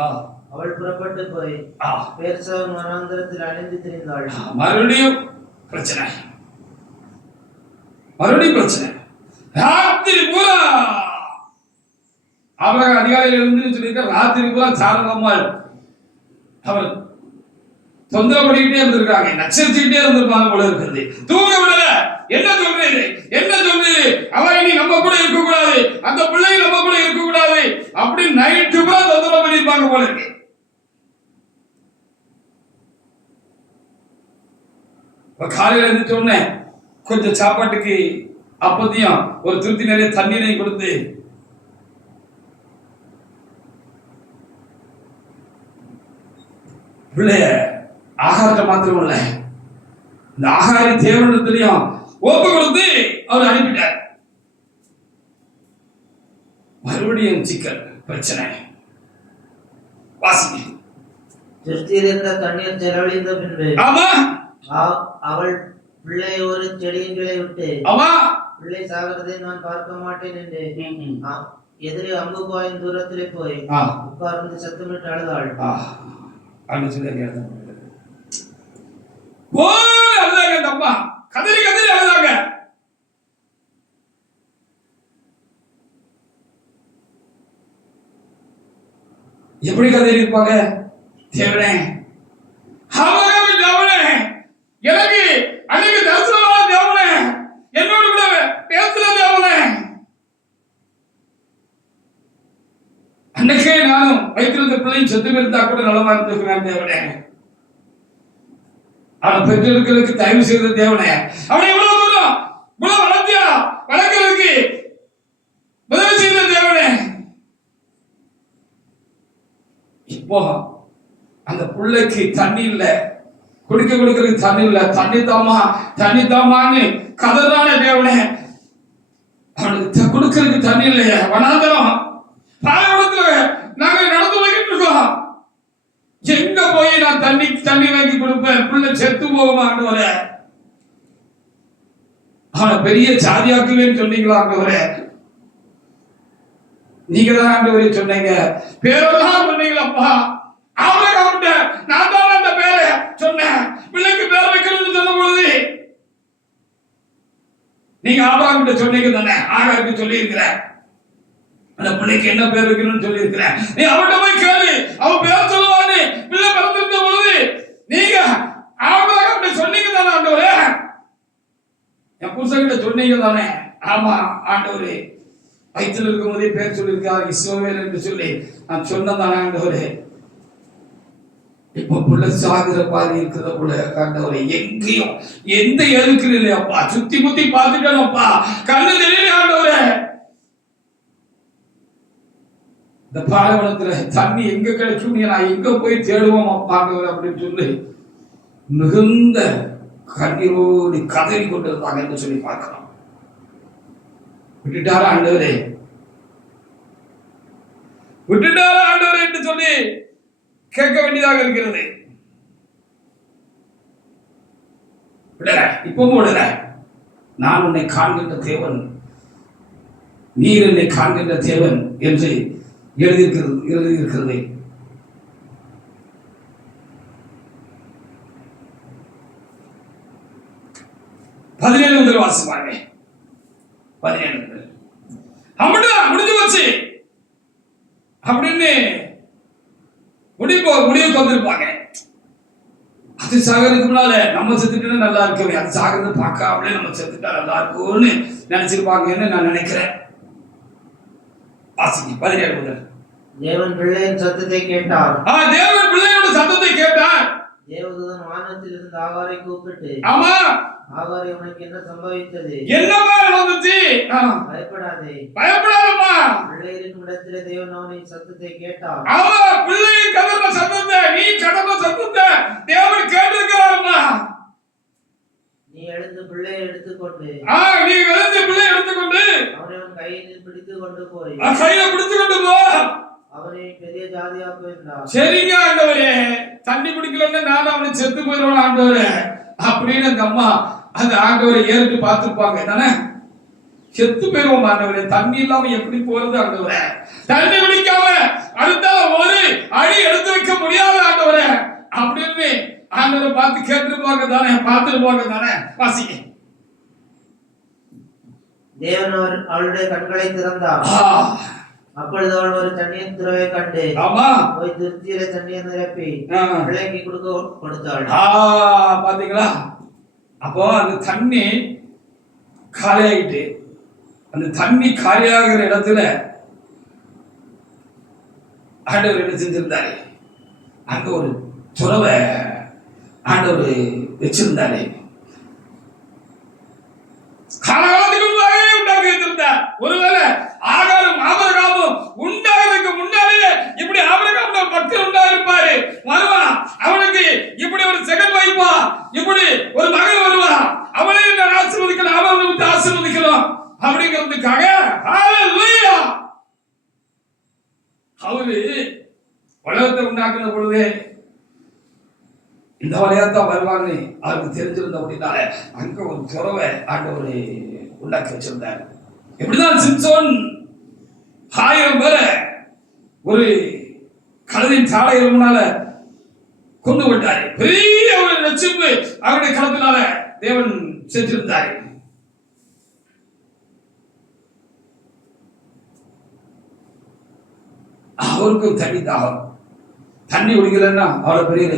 அவள் புறப்பட்டு போய் பேர்சேபா வனாந்தரத்தில் அலைந்து திரிந்தாள். மறுபடியும் பிரச்சனை. ராத்திரி பூரா ஆபிரகாம் அதிகாலையில் எழுந்து சொல்லியிருக்க, ராத்திரி பூரா சாரங்கம்மாள் அவர் தொந்தரவு பண்ணிக்கிட்டே இருந்திருக்காங்க, நச்சரிச்சுக்கிட்டே இருந்திருப்பாங்க போல இருக்கிறது. தூங்க விடல. என்ன சொல்றது, அவன் இனி நம்ம கூட இருக்க கூடாது, அந்த பிள்ளை நம்ம கூட இருக்க கூடாது அப்படி நைட்டு பூரா தொந்தரவு பண்ணிருப்பாங்க போல இருக்கு. காலையில இருந்து சொன்னேன், கொஞ்சம் சாப்பாட்டுக்கு அப்பதையும் ஒரு திருப்தி நிறைய தண்ணீரையும் கொடுத்து பிள்ளைய ஆகாரத்தை மாத்திரம் இல்ல, இந்த ஆகார தேவனிடத்திலையும் ஒப்பு கொடுத்து அவர் அனுப்பிட்டார். மறுபடியும் சிக்கல், பிரச்சனை. வாசிங்க. திருப்தியிருக்க தண்ணீர் செலவழிந்த பின்பு ஆமா அவள் பிள்ளை ஒரு செடியின் கிளை விட்டு ஆமா பிள்ளை சாகிறதை நான் பார்க்க மாட்டேன் என்று எதிரே அம்பு பாயும் தூரத்திலே போய் உட்கார்ந்து சத்தமிட்டு அழுதாள். அம்மா கதறி அழுதாங்க. எப்படி கதறி இருப்பாங்க? தேவனே, எனக்கு அன்னைக்கு தரிசனமான தேவனே, என்னோடு கூட பேசுற தேவனே, அன்னைக்கே நானும் வைத்திருந்த பிள்ளையும் செத்து இருந்தா கூட நலமா இருந்திருக்கிறேன் தேவனே. அவனை பெற்றோர்களுக்கு தயவு செய்த தேவனே, அவனை எவ்வளவு தூரம் இவ்வளவு வளர்க்கிறதுக்கு உதவி செய்த தேவனே. இப்போ அந்த பிள்ளைக்கு தண்ணி இல்ல, கொடுக்கறதுக்கு தண்ணி இல்ல, தண்ணி தாமான்னு கதறான தேவனே. அவனுக்கு கொடுக்கறதுக்கு தண்ணி இல்லையா? வனாந்தரம் பாலைவனத்துல நாங்க நடந்து போய்கிட்டு இருக்கோம். எங்க போய் நான் தண்ணி வாங்கி கொடுப்பேன்? பிள்ளை செத்து போகுமாண்டவரே. அவனை பெரிய சாதியாக்குவேன்னு சொன்னீங்களா ஆண்டவரே? நீங்க தான் ஆண்டவரே சொன்னீங்க, பேரெல்லாம் சொன்னீங்களப்பா. ஆபிரகாம்கிட்ட நான் தான் அந்த பேரை சொன்னேன், பிள்ளைக்கு பேர் வைக்கணும்னு சொன்ன பொழுது நீங்க ஆபிரகாம்கிட்ட சொன்னீங்க தானே, ஆகாருக்கு சொல்லி இருக்கிறேன் அந்த பிள்ளைக்கு என்ன பேர் வைக்கணும்னு சொல்லி இருக்கிறேன். நீ அவன்கிட்ட போய் கேளு, அவன் பேர் சொல்லுவான்னு பிள்ளை பிறந்திருக்க பொழுது நீங்க ஆபிரகாம்கிட்ட சொன்னீங்க தானே ஆண்டவரே? என் புருஷன்கிட்ட சொன்னீங்க தானே? ஆமா ஆண்டவரே, வயிற்றில் இருக்கும் போதே பேர் சொல்லியிருக்கார் இஸ்மவேல் என்று சொல்லி நான் சொன்னதானே ஆண்டவரே. இப்ப புள்ள சாகுற பாதி இருக்கிறத கூட ஆண்டவரே, எங்கேயும் எந்த எதுக்கு இல்லையாப்பா, சுத்தி முத்தி பார்த்துட்டேனப்பா, கண்ணு தெரியல ஆண்டவரே. இந்த பாலைவனத்துல தண்ணி எங்க கிடைக்கும், நான் எங்க போய் தேடுவோம் அப்பாண்டவர் அப்படின்னு சொல்லி மிகுந்த கண்ணீரோடு கதறி கொண்டிருந்தாங்க என்று சொல்லி பார்க்கலாம். விட்டுட்டாரா ஆண்டவரே, விட்டுட்டாரா ஆண்டவரே என்று சொல்லி கேட்க வேண்டியதாக இருக்கிறது. விடல, இப்பவும் விடல. நான் உன்னை காண்கின்ற தேவன், நீர் என்னை காண்கின்ற தேவன் என்று எழுதியிருக்கிறது. பதினேழு முதல் வாசிப்பாங்க. 17 முதல் அப்படிதான் முடிஞ்சு போச்சு அப்படின்னு முடிவுக்கு வந்திருப்பாங்க. அது சாகிறதுக்கு முன்னால நம்ம செத்துட்டு நல்லா இருக்கவே, அது சாகிறத பார்க்காமலே நம்ம செத்துட்டா நல்லா இருக்கும்னு நினைச்சிருப்பாங்கன்னு நான் நினைக்கிறேன். 17 முதல். தேவன் பிள்ளையின் சத்தத்தை கேட்டார். தேவன் பிள்ளையோட சத்தத்தை கேட்டார். தேவதூதன் வானத்தில் இருந்து ஆகாரை கூப்பிட்டு, ஆமா, ஆகாரே உனக்கு என்ன சம்பவித்தது? என்னமா நடந்துச்சு? பயப்படாதே, பயப்படாதம்மா. பிள்ளையின் இடத்திலே தேவன் அவனின் சத்தத்தை கேட்டார். ஆமா, பிள்ளை கதற சத்தத்தை, நீ கதற சத்தத்தை தேவன் கேட்டிருக்கிறாருமா. நீ எழுந்து பிள்ளையை எடுத்துக்கொண்டு, நீ எழுந்து பிள்ளையை எடுத்துக்கொண்டு அவனை அவன் கையில் பிடித்து கொண்டு போய், கையில பிடித்து கொண்டு போ, அவனை பெரிய ஜாதியாக்கு என்றார். சரிங்க ஆண்டவரே, தண்ணி குடிக்கலன்னு நான் அவனை செத்து போயிடுவான் ஆண்டவரே அப்படின்னு அந்த அம்மா அந்த ஆண்டவரை ஏறிட்டு பார்த்துருப்பாங்க தானே. செத்து போயிடுவோம் ஆண்டவரே, தண்ணி இல்லாம எப்படி போறது ஆண்டவரே, தண்ணி குடிக்காம அடுத்தால ஒரு அடி எடுத்து வைக்க முடியாத ஆண்டவரே அப்படின்னு ஆண்டவரை பார்த்து கேட்டுருப்பாங்க தானே, பார்த்துருப்பாங்க தானே. வாசிங்க. தேவன் அவளுடைய கண்களை திறந்தார். அப்பொழுது அவள் ஒரு தண்ணீர் துறவை கண்டு போய் திருப்தியில தண்ணீர் நிரப்பி பிள்ளைக்கு கொடுத்தாள். பாத்தீங்களா? அப்போ அந்த தண்ணி காலியாயிட்டு, அந்த தண்ணி காலியாகிற இடத்துல ஆண்டவர் என்ன செஞ்சிருந்தாரு, அங்க ஒரு துறவை ஆண்டவர் வச்சிருந்தாரு. காலகாலத்துக்கு முன்னாலே உண்டாக்கி வச்சிருந்தார். ஒருவேளை ஆகாரம் ஆபிரகாமும் உண்டாகிறதுக்கு முன்னாலே இப்படி ஆபிரகாம் பக்தர் உண்டாயிருப்பாரு, வருவான், அவனுக்கு இப்படி ஒரு செகண்ட் வைப்பா, இப்படி ஒரு மகள் வருவா, அவளை நான் ஆசீர்வதிக்கலாம், அவளை விட்டு ஆசீர்வதிக்கலாம் அப்படிங்கிறதுக்காக ஹல்லேலூயா அவரு உலகத்தை உண்டாக்குன பொழுது இந்த வழியாத்தான் வருவான்னு அவருக்கு தெரிஞ்சிருந்த அப்படின்னால அங்க ஒரு துறவை ஆண்டவர் உண்டாக்கி வச்சிருந்தார். எப்படிதான் சிம்சோன் 1000 பேரை ஒரு கழுதின் சாலையில் முன்னால கொண்டு விட்டாரு. பெரிய ஒரு ரட்சிப்பு அவருடைய களத்தினால தேவன் செஞ்சிருந்தாரு. அவருக்கு தண்ணி தாகம், தண்ணி குடிக்கலன்னா அவ்வளவு பெரிய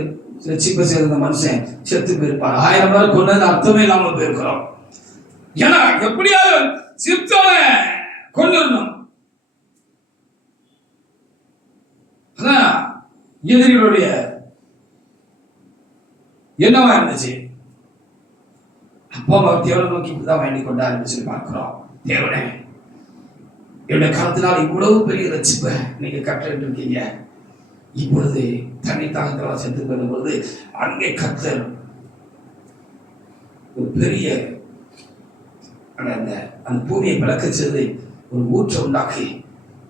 ரட்சிப்பை சேர்ந்த மனுஷன் செத்து போயிருப்பார். 1000 பேர் கொண்டது அர்த்தமே இல்லாம போயிருக்கிறோம். ஏன்னா எப்படியாவது சிம்சோனை கொண்டிருந்தோம். அதான் எதிரிகளுடைய என்னவா இருந்துச்சு. அப்பா தேவனை நோக்கி இப்படிதான் வேண்டிக் கொண்டாருன்னு சொல்லி பார்க்கிறோம். தேவனே, என்னுடைய காலத்தினால் இவ்வளவு பெரிய ரட்சிப்பை நீங்க கற்றுட்டு இருக்கீங்க, இப்பொழுது தண்ணி தாகத்தால் செத்து போகும் பொழுது அங்கே கர்த்தர் ஒரு பெரிய அந்த பூமியை பிளக்க செய்து ஒரு ஊற்றை உண்டாக்கி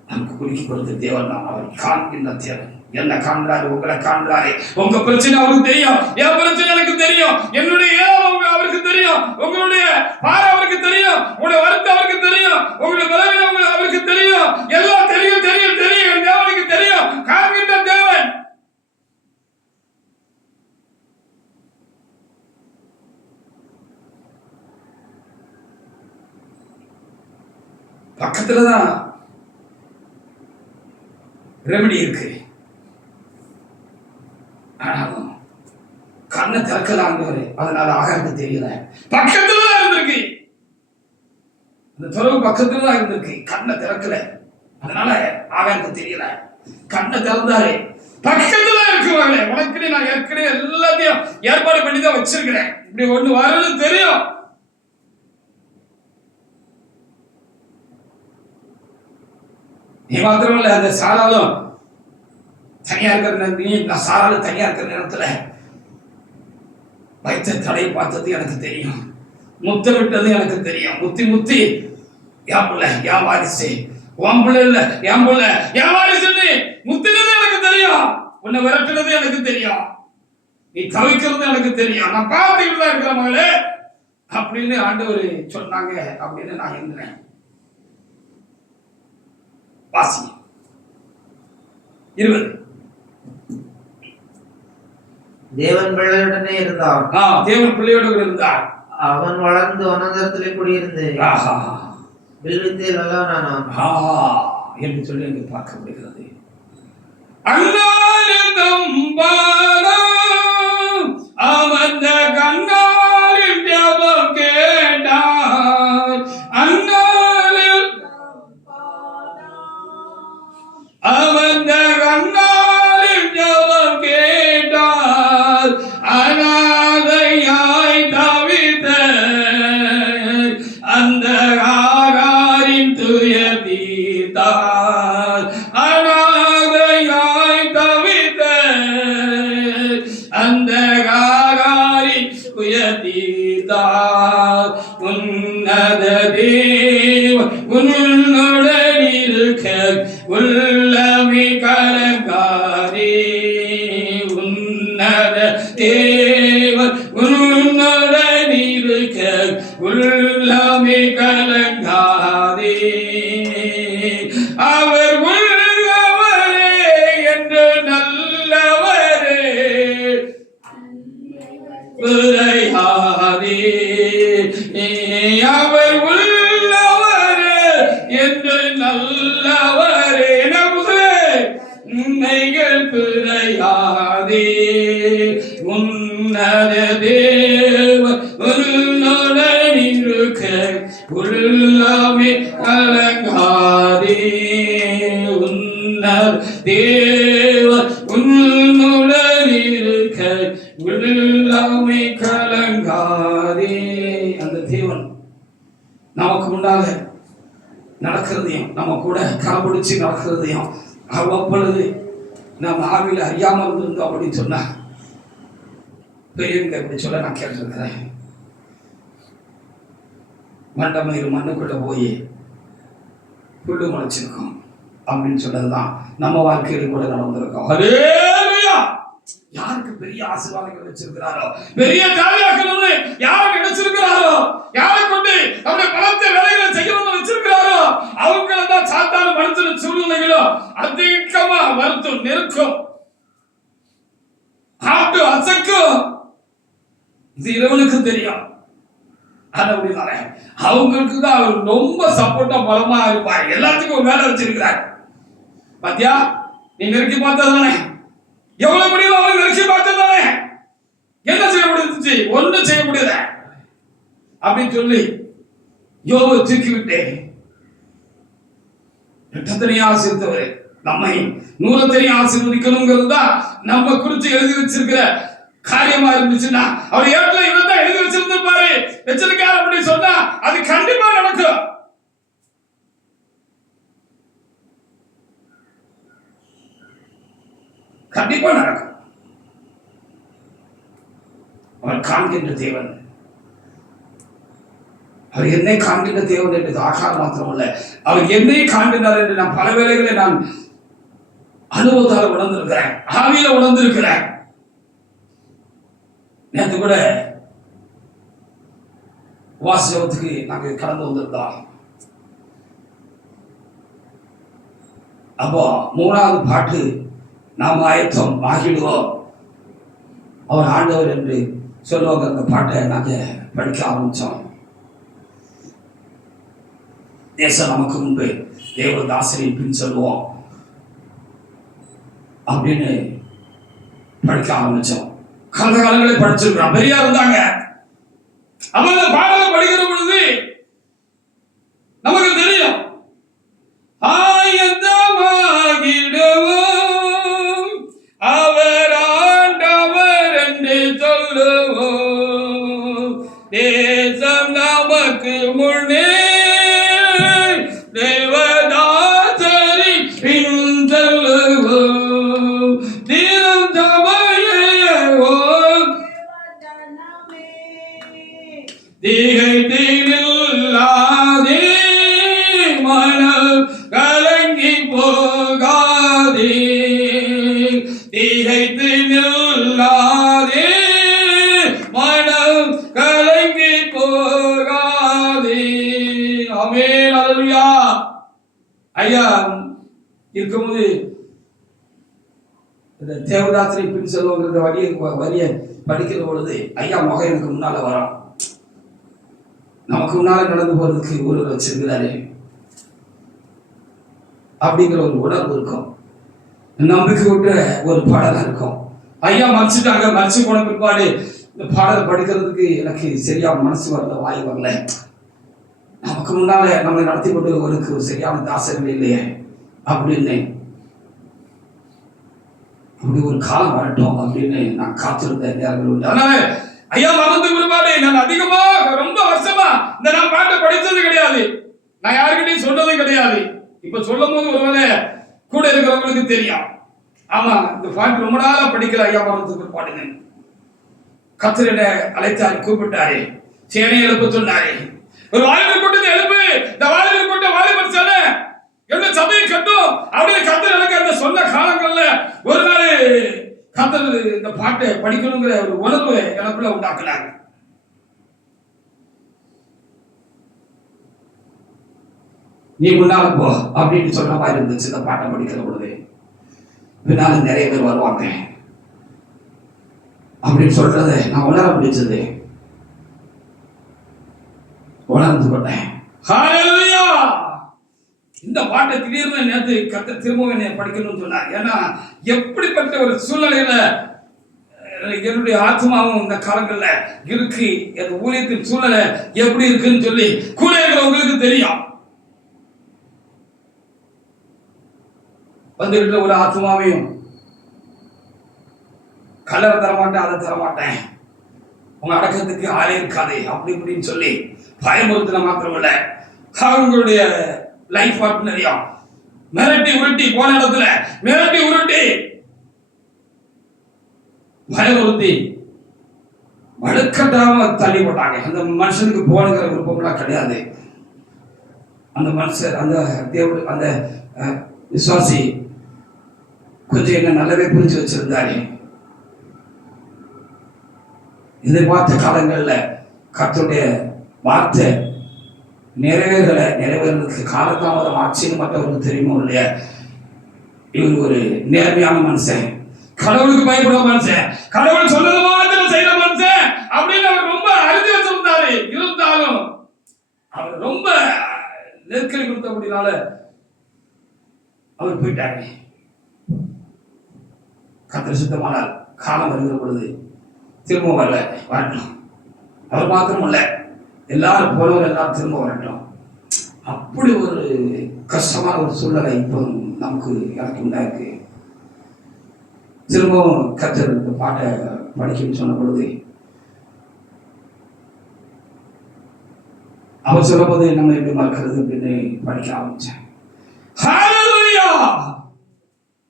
நமக்கு குடிக்க கொடுத்த தேவன் நாம் அவர் காண்கின்ற தேவன். என்ன காண்கிறாரு? உங்களை காண்கிறாரு. உங்க பிரச்சனை அவருக்கு தெரியும், என் பிரச்சனை எனக்கு தெரியும், என்னுடைய அவருக்கு தெரியும், உங்களுடைய பாரம் அவருக்கு தெரியும், உங்களுடைய வருத்தம் அவருக்கு தெரியும், உங்களுடைய பலவீனம் அவருக்கு தெரியும், எல்லாம் தெரியும் தெரியும் தெரியும். தேவனுக்கு தெரியும், காண்கின்ற தேவன். பக்கத்துலதான் ரெமெடி இருக்கு. ஆனாலும் கண்ணை திறக்கலான்னு அதனால ஆகாருக்கு தெரியல. பக்கத்துலதான் இருந்திருக்கு, அந்த துறவு பக்கத்துலதான் இருந்திருக்கு, கண்ணை திறக்கல, அதனால ஆகாருக்கு தெரியல. கண்ணை திறந்தாரு, பக்கத்துல இருக்குவாங்களே, உனக்கு நான் ஏற்கனவே எல்லாத்தையும் ஏற்பாடு பண்ணி தான் வச்சிருக்கிறேன், இப்படி ஒண்ணு வரும்னு தெரியும். நீ மாத்திரம் இல்ல, அந்த சாராலும் தனியா இருக்கிற நீ சாராலும் தனியா இருக்கிற நேரத்துல வைத்த தடையை பார்த்தது எனக்கு தெரியும், முத்தமிட்டது எனக்கு தெரியும், முத்தி முத்தி என் பிள்ளை என் வாரிசு, உன் பிள்ளை இல்ல என் பிள்ளை என் வாரிசுன்னு முத்தினது எனக்கு தெரியும், உன்னை விரட்டுனது எனக்கு தெரியும், நீ தவிக்கிறது எனக்கு தெரியும், நான் பார்த்துக்கிட்டு தான் இருக்கிற மகளே அப்படின்னு ஆண்டவர் சொன்னாங்க அப்படின்னு நான் இருந்தேன். வாசி 20. தேவன் பிள்ளையுடனே இருந்தான். தேவன் பிள்ளையோடு இருந்தார். அவன் வளர்ந்து வனாந்தரத்திலே குடியிருந்து வில்வித்தையில் வல்லவனானான் என்று சொல்லி அங்கு பார்க்க முடிகிறது. அமர்ந்த கண்ணாலில் ஜெபம் கேட்டார், அந்நாளில் அமர்ந்த கண்ணாலில் ஜெபம் கேட்டார், அனாதையாய் தவித்த அந்த ஆகாரின் துயர் தீர்த்தார், அனாதையாய் தவித்த அந்த ஆகாரின் துயர் தீர்த்தார். உன்னத தேவ உன்னுடன் இருக்க உள்ளமே கலங்காதே, உன்னத தேவ உன்னுடன் இருக்க உள்ளமே கலங்காதே, அவர் உள்ளவரே என்று நல்லவரே உரையாதே, அவர் உள்ளவரே என்று நல்லவரே நமது உண்மைகள் குறையாதே, உன்னத தேவ உன்னுடன் இருக்க உள்ளமே கலங்காதே, உன்னத தேவ உன்னுடன் இருக்க உள்ளமே கலங்காதே. அந்த தேவன் நமக்கு முன்னாக நடக்கிறதையும் நம்ம கூட கரபிடிச்சு நடக்கிறதையும் அவ்வப்பொழுது நம்ம ஆவியில் அறியாமல் இருந்திருந்தோம் அப்படின்னு சொன்னா பெரியவங்க இப்படி சொல்ல நான் கேட்டிருக்கிறேன். மண்டமயிறு மண்ணுக்குள்ள போய் புல்லு முளைச்சிருக்கோம் அப்படின்னு சொன்னதுதான் நம்ம வாழ்க்கையில கூட நடந்திருக்கோம். ஹல்லேலூயா! யாருக்கு பெரிய ஆசீர்வாதங்கள் வச்சிருக்கிறாரோ, பெரிய காரியங்களை யாருக்கு நினைச்சிருக்கிறாரோ, யாரை கொண்டு நம்முடைய பலத்தை வேலைகளை செய்யணும்னு வச்சிருக்கிறாரோ அவங்கள தான் சாத்தான மனுஷன சூழ்நிலைகளோ அதிகமா வருத்தம் நெருக்கும், ஆட்டு அசைக்கும். இது இறைவனுக்கு தெரியும். அவங்களுக்கு தான் அவர் ரொம்ப சப்போர்ட்டா பலமா இருப்பார். எல்லாத்துக்கும் ஒரு வேலை வச்சிருக்கிறார். பாத்தியா, நீ நெருக்கி பார்த்ததானே, எவ்வளவு முடியும் அவரை நெருக்கி பார்த்ததானே, என்ன செய்ய முடிஞ்சிச்சு? ஒன்றும் செய்ய முடியல அப்படின்னு சொல்லி யோபை தூக்கி விட்டேன். எத்தனையா ஆசீர்வதித்தவர் நம்மை நூறத்தனையா ஆசீர்வதிக்கணுங்கிறது தான் நம்ம குறித்து எழுதி வச்சிருக்கிற காரியமா இருந்துச்சுன்னா அவர் ஏற்கனவே இவர் தான் எழுதி வச்சிருந்திருப்பாரு, வச்சிருக்காரு அப்படின்னு சொன்னா அது கண்டிப்பா நடக்கும். கண்டிப்பா நடக்கும். அவர் காண்கின்ற தேவன், அவர் என்னை காண்கின்ற தேவன் என்று ஆகாரம் மாத்திரமல்ல, அவர் என்னை காண்கின்றார் என்று நான் பல வேளைகளை நான் அனுபவத்தால் உணர்ந்திருக்கிறேன், ஆவியில உணர்ந்திருக்கிறேன். நேற்று கூட வாசகத்துக்கு நாங்கள் கடந்து வந்திருந்தோம். அப்போ 3வது பாட்டு நாம் ஆயத்தம் ஆகிடுவோம், அவர் ஆண்டவர் என்று சொல்லுவாங்க. அந்த பாட்டை நாங்கள் படிக்க ஆரம்பித்தோம். தேசம் நமக்கு முன்பு தேவதாசரின் பின் சொல்லுவோம் அப்படின்னு படிக்க ஆரம்பித்தோம். கடந்த காலங்களில் படிச்சிருக்கிறோம். பெரியார் இருந்தாங்க. அவங்க பாடலை படிக்கிற பொழுது நமக்கு தெரியும், ஆயத்தமாகிடுவோம் அவர் ஆண்டவர் என்று சொல்லுவோம், தேசம் நமக்கு முன்னே தேவதாசரி பின் சொல்லுவோம், தினம் சபையோம் ஐயா இருக்கும்போது இந்த தேவதாத்திரை பின் செல்வங்கிறத வரிய படிக்கிற பொழுது ஐயா முகம் எனக்கு முன்னால வரும். நமக்கு முன்னால நடந்து போறதுக்கு ஒரு வச்சிருக்கிறாரு அப்படிங்கிற ஒரு உணர்வு இருக்கும், நம்பிக்கை விட்ட ஒரு பாடலா இருக்கும். ஐயா மறைச்சிட்டாங்க, மறைச்சு போன பிற்பாடு இந்த பாடலை படிக்கிறதுக்கு எனக்கு சரியா மனசு வரல, வாய் வரல. நமக்கு முன்னால நம்மளை நடத்தி கொண்டு ஒரு சரியான தாசர்கள் இல்லையே அப்படின்னு, அப்படி ஒரு காலம் வரட்டும் அப்படின்னு நான் காத்திருந்த நேரங்கள் உண்டு. அதனால ஐயா மறந்து பிற்பாடு நான் அதிகமா ரொம்ப வருஷமா இந்த நான் பாட்டை படித்தது கிடையாது, நான் யாருக்கிட்டையும் சொன்னதும் கிடையாது. இப்ப சொல்லும் போது ஒருவேளை கூட இருக்கிறவங்களுக்கு தெரியும், ஆமா இந்த பாட்டு ரொம்ப நாளா படிக்கல ஐயா மறந்து பிற்பாடுங்க. கத்திர அழைத்தாரு, கூப்பிட்டாரு, சேனை எழுப்ப சொன்னாரு. ஒரு வாலிபர் கூட்டத்தை எழுப்பு, இந்த வாலிபர் கூட்ட வாலிபர் சேனை எந்த சபையை கட்டும் அப்படின்னு கத்தர் எனக்கு அந்த சொன்ன காலங்கள்ல ஒரு நாள் கத்தர் இந்த பாட்டை படிக்கணுங்கிற ஒரு உணர்வு எனக்குள்ள உண்டாக்குனாங்க. நீ முன்னால போ அப்படின்னு சொன்ன மாதிரி இருந்துச்சு. இந்த பாட்டை படிக்கிற பொழுது பின்னால நிறைய பேர் வருவாங்க அப்படின்னு சொல்றத நான் உணர முடிச்சது, உணர்ந்து கொண்டேன். இந்த பாட்டை திடீர்னு நேற்று கத்த திரும்பவும் என்னை படிக்கணும்னு சொன்னார். ஏன்னா எப்படிப்பட்ட ஒரு சூழ்நிலையில என்னுடைய ஆத்மாவும் இந்த காலங்கள்ல இருக்கு, என் ஊழியத்தின் சூழ்நிலை எப்படி இருக்குன்னு சொல்லி கூட இருக்கிறவங்களுக்கு தெரியும். வந்துகிட்ட ஒரு ஆத்மாவையும் கலரை தரமாட்டேன், அதை தரமாட்டேன், உங்க அடக்கத்துக்கு ஆளே இருக்காது அப்படி இப்படின்னு சொல்லி பயமுறுத்தின மாத்திரமில்ல, அவங்களுடைய லைஃப் பார்ட்னரையும் மிரட்டி உருட்டி போன இடத்துல மிரட்டி உருட்டி பயமுறுத்தி வழுக்கட்டாம தள்ளி போட்டாங்க. அந்த மனுஷனுக்கு போனுங்கிற விருப்பம்லாம் கிடையாது. அந்த மனுஷர் அந்த தேவ அந்த விசுவாசி கொஞ்சம் என்ன நல்லாவே புரிஞ்சு வச்சிருந்தாரு. எதிர்பார்த்த காலங்கள்ல கர்த்தருடைய வார்த்தை நிறைவேறதுக்கு காலதாமதம் ஆச்சுன்னு மற்றவர்களுக்கு தெரியுமோ இல்லையா. இவர் ஒரு நேர்மையான மனுஷன், கடவுளுக்கு பயப்பட மனுஷன், கடவுள் சொன்னது மாத்திரம் செய்யற மனுஷன் அப்படின்னு அவர் ரொம்ப அறிஞ்சு வச்சிருந்தாரு. இருந்தாலும் அவர் ரொம்ப நெருக்கடி கொடுத்தபடினால அவர் போயிட்டாரு. கர்த்தர் சுத்தமானால் காலம் வருகிற பொழுது திரும்ப வரல, வரட்டும். அவர் மாத்திரம் இல்ல, எல்லாரும் போனவர் எல்லாரும் திரும்ப வரட்டும். அப்படி ஒரு கஷ்டமான ஒரு சூழ்நிலை இப்போ நமக்கு எனக்கு உண்டாயிருக்கு. திரும்பவும் கர்த்தர் இந்த பாட்டை படிக்கணும்னு சொன்ன பொழுது அவர் சொல்லும்போது நம்ம எப்படி மறக்கிறது அப்படின்னு படிக்க ஆரம்பிச்சேன்.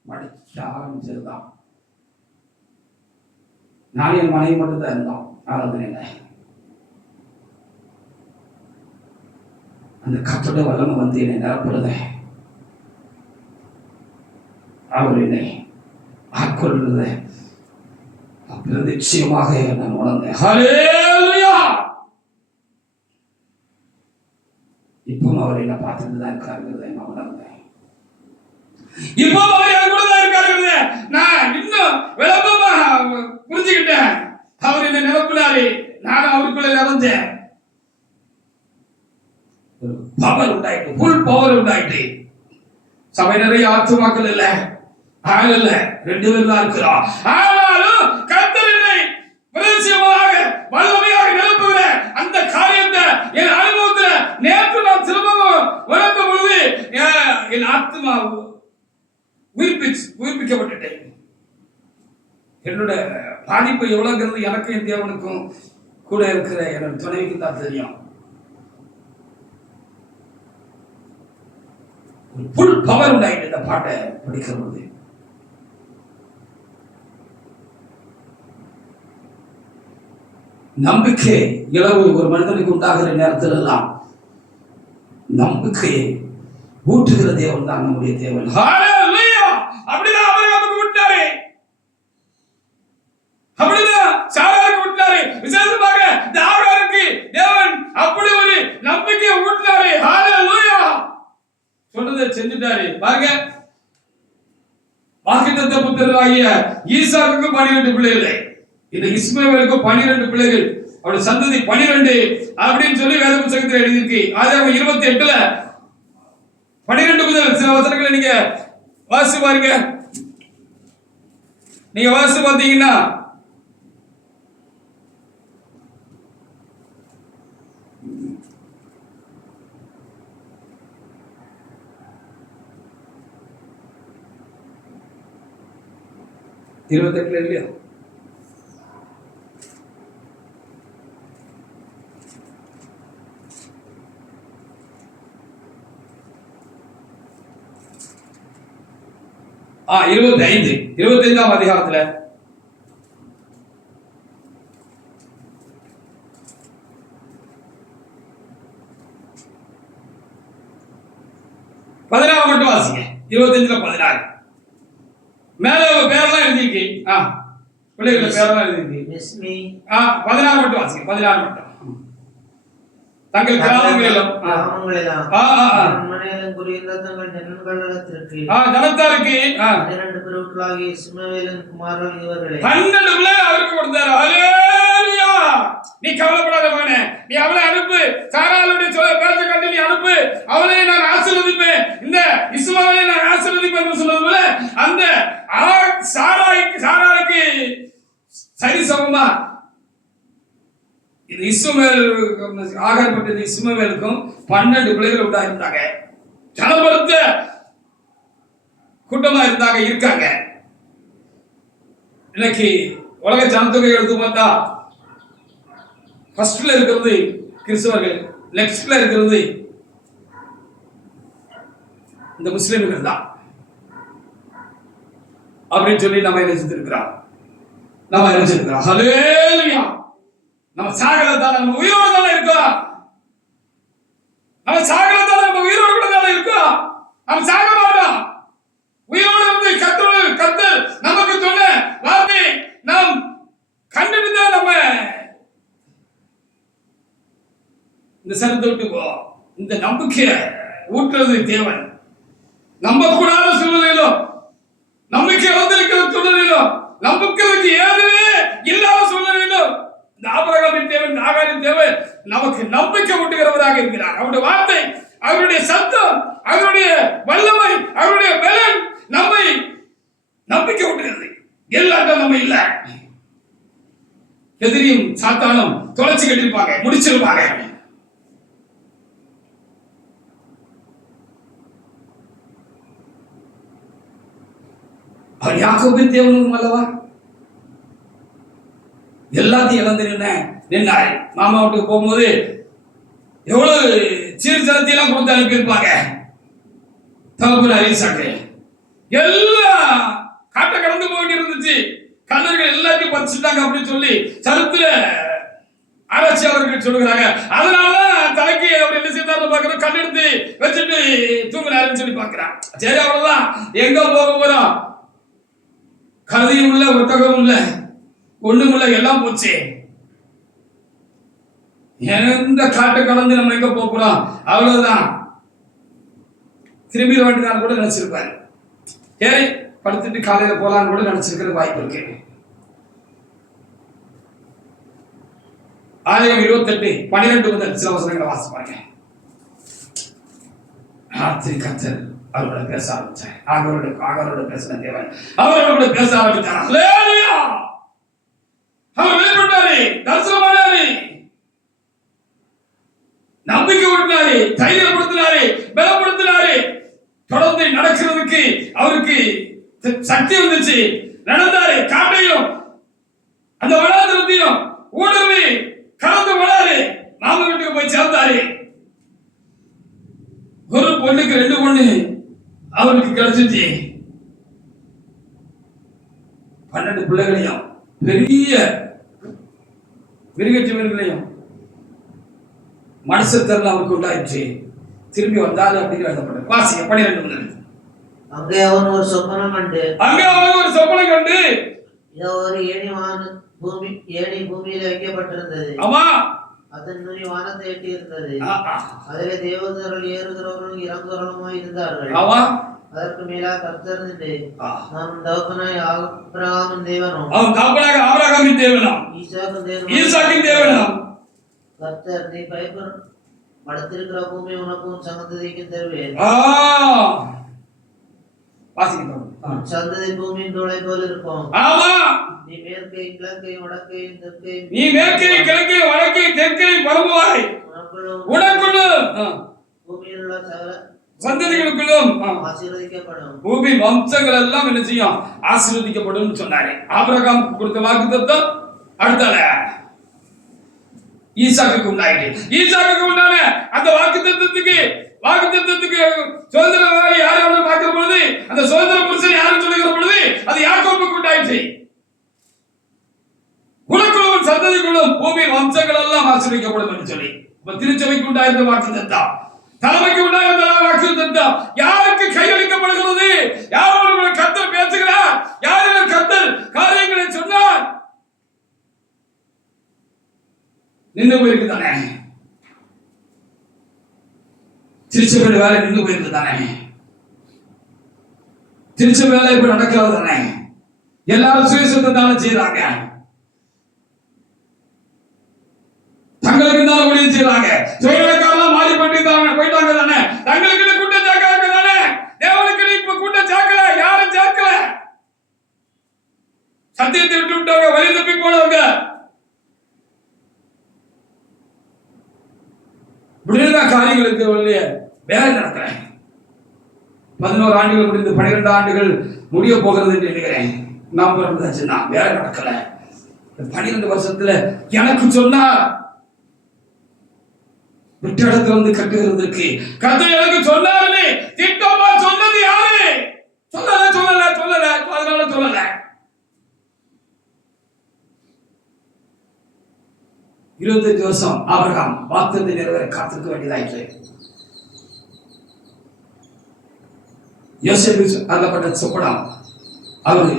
படிக்க ஆரம்பிச்சதுதான். நான் என் மனைவி மட்டும் தான் இருந்தோம் ஆராதனையில. அந்த கர்த்தருடைய வல்லமை வந்து என்னை நிரப்புறத, அவர் என்னை ஆட்கொள்றத நிச்சயமாக நான் உணர்ந்தேன். ஹல்லேலூயா. இப்பவும் அவர் என்ன பார்த்துட்டு தான் இருக்காருங்கிறத நான் உணர்ந்தேன். இப்போ அவர் என் கூட தான் இருக்காருங்கிறத நான் இன்னும் விளம்பரமா புரிஞ்சுக்கிட்டேன். அவர் என்ன நிரப்புனாரு, நான் அவருக்குள்ள நிறைஞ்சேன். பவர் உண்டாயிட்டு, ஃபுல் பவர் உண்டாயிட்டு. சபை நிறைய ஆத்துமாக்கள் இல்ல, ஆள் இல்ல, 2 பேர் தான் இருக்கிறோம். ஆனாலும் கர்த்தர் என்னை பிரதேசமாக வல்லமையாக நிரப்புகிற அந்த காரியத்தை என் அனுபவத்துல நேற்று நான் திரும்பவும் உணர்ந்த பொழுது என் ஆத்மா உயிர்ப்பிக்கப்பட்டுட்டேன். என்னோட பாதிப்பு எவ்வளவுங்கிறது எனக்கு என் தேவனுக்கும் கூட இருக்கிற என்னோட துணைக்கு தான் தெரியும். ஃபுல் பவர் உண்டாயிட்டு இந்த பாட்டை படிக்கிற பொழுது. நம்பிக்கை இளவு ஒரு மனிதனுக்கு உண்டாகிற நேரத்தில் எல்லாம் நம்பிக்கையை ஊற்றுகிற தேவன் தான் நம்முடைய தேவன். அப்படிதான் அவர் நமக்கு விட்டாரு, அப்படிதான் சாராருக்கு விட்டாரு. விசேஷமாக தாவீதுக்கு தேவன் அப்படி ஒரு நம்பிக்கையை ஊட்டினாரு. ஹல்லேலூயா. சொல்றதை செஞ்சுட்டாரு பாருங்க. வாக்குத்தத்த புத்திரராகிய ஈசாக்குக்கு 12 பிள்ளைகள், இந்த இஸ்மவேலுக்கு 12 பிள்ளைகள், அவருடைய சந்ததி 12 அப்படின்னு சொல்லி வேத புத்தகத்தில் எழுதியிருக்கு. ஆதியாகமம் 28ல 12 முதல் சில வசனங்களை நீங்க வாசி பாருங்க. நீங்க வாசி பார்த்தீங்கன்னா இருபத்தெட்டுல இல்லையா? ஆ 25ஆம் அதிகாரத்துல பதினாறு மட்டும் வாசிங்க. 25ல 16 மேல பேரெல்லாம் எழுதிருக்கு. பிள்ளைகள பேரெல்லாம் எழுதிருக்கு. 16 மட்டும் வாசிங்க. 16 மட்டும். தங்கள் கிராமங்களிலும் ஜனத்தாருக்கு 12 பிறப்புகளாகிய இஸ்மவேலின் குமாரர்கள் இவர்களே. 12 பிள்ளை அவருக்கு கொடுத்தாரு. ஹல்லேலூயா. நீ கவலைப்படாத மகனே, நீ அவளை அனுப்பு. சாராளுடைய பேச்சை கண்டு நீ அனுப்பு. அவளை நான் ஆசீர்வதிப்பேன், இந்த இஸ்மவேலை நான் ஆசீர்வதிப்பேன் என்று சொன்னது போல அந்த சாராளுக்கு சரி சமமா இது இஸ்மவேல் ஆகப்பட்டது. இஸ்மவேலுக்கும் 12 பிள்ளைகள் உண்டாயிருந்தாங்க. ஜனபலத்த கூட்டமா இருக்காங்க. இன்னைக்கு உலக ஜனத்தொகை எடுத்து பார்த்தா ஃபர்ஸ்ட்ல இருக்கிறது கிறிஸ்தவர்கள், நெக்ஸ்ட்ல இருக்கிறது இந்த முஸ்லிம்கள் தான் அப்படின்னு சொல்லி நம்ம நினைச்சிருக்கிறோம். ஹல்லேலூயா. நம்ம சாகலத்தால நம்ம உயிரோடு தானே இருக்கோம். நம்ம சாகலத்தால நம்ம உயிரோடு கூட தானே இருக்கோம். நம்ம சாக மாட்டோம். உயிரோடு இருந்து கர்த்தர் நமக்கு சொன்ன வார்த்தை நாம் கண்டுட்டு தான் நம்ம இந்த சரத்தை விட்டு போ. இந்த நம்பிக்கையை ஊற்றுறது தேவன். நம்பக்கூடாத சூழ்நிலையிலும், நம்பிக்கை வந்திருக்கிற சூழ்நிலையிலும், நம்பிக்கைக்கு ஏதுவே இல்லாத சூழ்நிலையிலும் இந்த ஆபிரகாமின் தேவன், ஆகாரின் தேவன் நமக்கு நம்பிக்கை ஊட்டுகிறவராக இருக்கிறார். அவருடைய வார்த்தை, அவருடைய சத்தம், அவருடைய வல்லமை, அவருடைய பலன் நம்மை நம்பிக்கை ஊட்டுகிறது. எல்லாரும் நம்ம இல்ல. எதிரியும் சாத்தானும் தொலைச்சு கட்டிருப்பாங்க, முடிச்சிருப்பாங்க. அவர் யாக்கோபின் தேவனும் அல்லவா, எல்லாத்தையும் இழந்து நின்னாரு. மாமா வீட்டுக்கு போகும்போது எவ்வளவு சீர்திருத்தெல்லாம் கொடுத்து அனுப்பியிருப்பாங்க. தகப்பன் அரிசாக்கு எல்லாம் காட்ட கடந்து போயிட்டு இருந்துச்சு. கண்ணர்கள் எல்லாத்தையும் பறிச்சுட்டாங்க அப்படின்னு சொல்லி சரித்திர ஆராய்ச்சியாளர்கள் சொல்லுகிறாங்க. அதனால தலைக்கு அவர் என்ன செய்தாரு பாக்குறோம், கண்ணெடுத்து வச்சுட்டு தூங்குறாருன்னு சொல்லி பாக்குறான். சரி, அவ்வளவுதான், எங்க போக போறோம், கதையும் இல்ல, ஒட்டகம் இல்ல, ஒண்ணும் இல்ல, எல்லாம் போச்சு. எந்த காட்டை கலந்து நம்ம எங்க போறோம், அவ்வளவுதான். திரும்பி வேண்டிதான் கூட நினைச்சிருப்பாரு. சரி, படுத்துட்டு காலையில போலான்னு கூட நினைச்சிருக்கிற வாய்ப்பு இருக்கு. ஆதியாகமம் 28:12 முதல் சில வசனங்களை வாசிப்பாங்க. ராத்திரி கர்த்தர் அவரோட பேச ஆரம்பிச்சார். ஆகரோட பேசின தேவன் அவரோட பேச ஆரம்பிச்சார். ஹல்லேலூயா. அவர் வெளிப்பட்டாரு, தரிசனமானாரு, நம்பிக்கை ஊட்டினாரு, தைரியப்படுத்தினாரு, பலப்படுத்தினாரு. தொடர்ந்து நடக்கிறதுக்கு அவருக்கு சக்தி வந்துச்சு. நடந்தாரு, காட்டையும் அந்த வனாந்திரத்தையும் ஊடுருவி கடந்து வராரு. மாமா வீட்டுக்கு போய் சேர்ந்தாரு. ஒரு பொண்ணுக்கு 2 பொண்ணு அவருக்கு கிடைச்சிச்சு. 12 பிள்ளைகளையும் பெரிய மிருகஜீவன்களையும் மனுஷத்தரில் அவருக்கு உண்டாயிடுச்சு. திரும்பி வந்தாரு அப்படின்னு எழுதப்பட்டது. வாசிங்க 12 முதல். அங்கே அவன் ஒரு சொப்பனம் கண்டு ஒரு ஏணி பூமியில வைக்கப்பட்டிருந்தது. ஆமா, அதன் நுனி வானத்தை எட்டி இருந்தது. அதிலே தேவதூதர்கள் ஏறுகிறவர்களும் இறங்குகிறவர்களுமாய் இருந்தார்கள். அதற்கு மேலாக கர்த்தர் நின்று, நான் உன் தகப்பனாய் ஆபிரகாமின் தேவனும் ஈசாக்கின் தேவனும் கர்த்தர், நீ படுத்திருக்கிற பூமி உனக்கும் சந்ததிக்கும் தருவேன். சந்ததி பூமியின் தோளை போல் இருக்கும். நீ மேற்கையும் கிழக்கையும் வடக்கையும் தெற்கையும் வருவாய். பூமியில் உள்ள சகல சந்ததிகளுக்குள்ளும் ஆசீர்வதிக்கப்படும். பூமி வம்சங்கள் எல்லாம் என்ன செய்யும்? ஆசீர்வதிக்கப்படும் சொன்னாரு. ஆபிரகாம் கொடுத்த வாக்குத்தத்தம் அடுத்தால ஈசாக்குக்கு உண்டாயிட்டு. ஈசாக்குக்கு உண்டான அந்த வாக்குத்தத்தத்துக்கு சுதந்திரம் யாரும் பார்க்கிற பொழுது, அந்த சுதந்திர புருஷன் யாரும் சொல்லுகிற பொழுது, அது யாக்கோபுக்கு உண்டாயிற்று. உனக்குள்ளும் சந்ததிக்குள்ளும் பூமி வம்சங்கள் எல்லாம் ஆசீர்வதிக்கப்படும் என்று சொல்லி திருச்சபைக்கு உண்டாயிருந்த வாக்குத்தத்தம், தலைமைக்கு உண்டாயிருந்த வாக்குத்தத்தம் யாருக்கு கையளிக்கப்படுகிறது? யாரோடு கர்த்தர் பேசுகிறார்? யாரிடம் கர்த்தர் காரியங்களை சொன்னார்? நின்று போயிருக்கு தானே, திருச்சபையோட வேலை நின்று போயிருக்கு தானே, திருச்சபை வேலை இப்ப நடக்கிறது தானே. எல்லாரும் சுயசத்தை தானே செய்யறாங்க, தங்களுக்கு தான் ஊழியம் செய்யறாங்க. சுயநலக்காரெல்லாம் மாறி போயிட்டாங்க தானே. தங்களுக்கு கூட்டம் சேர்க்கிறாங்க தானே. தேவனுக்கு இப்ப கூட்டம் சேர்க்கல, யாரும் சேர்க்கல. சத்தியத்தை விட்டு விட்டவங்க, வழி தப்பி போனவங்க, இப்படிதான் காரியங்களுக்கு வேலை நடக்கிறேன். 11 ஆண்டுகள் முடிந்து 12 ஆண்டுகள் முடிய போகிறது என்று நினைக்கிறேன். நான் பிறந்தாச்சுன்னா வேலை நடக்கல. 12 வருஷத்துல எனக்கு சொன்னார், விட்ட இடத்துல வந்து கட்டுகிறதுக்கு கர்த்தர் எனக்கு சொன்னாரு. திட்டமா சொன்னது யாரு? சொல்லல அதனால சொல்லல. 25 வருஷம் ஆபிரகாம் வாக்குத்தத்தத்தை நிறைவேற காத்திருக்க வேண்டியதாயிற்று. யோசேப்பு அருளப்பட்ட சொப்பனம் அவரு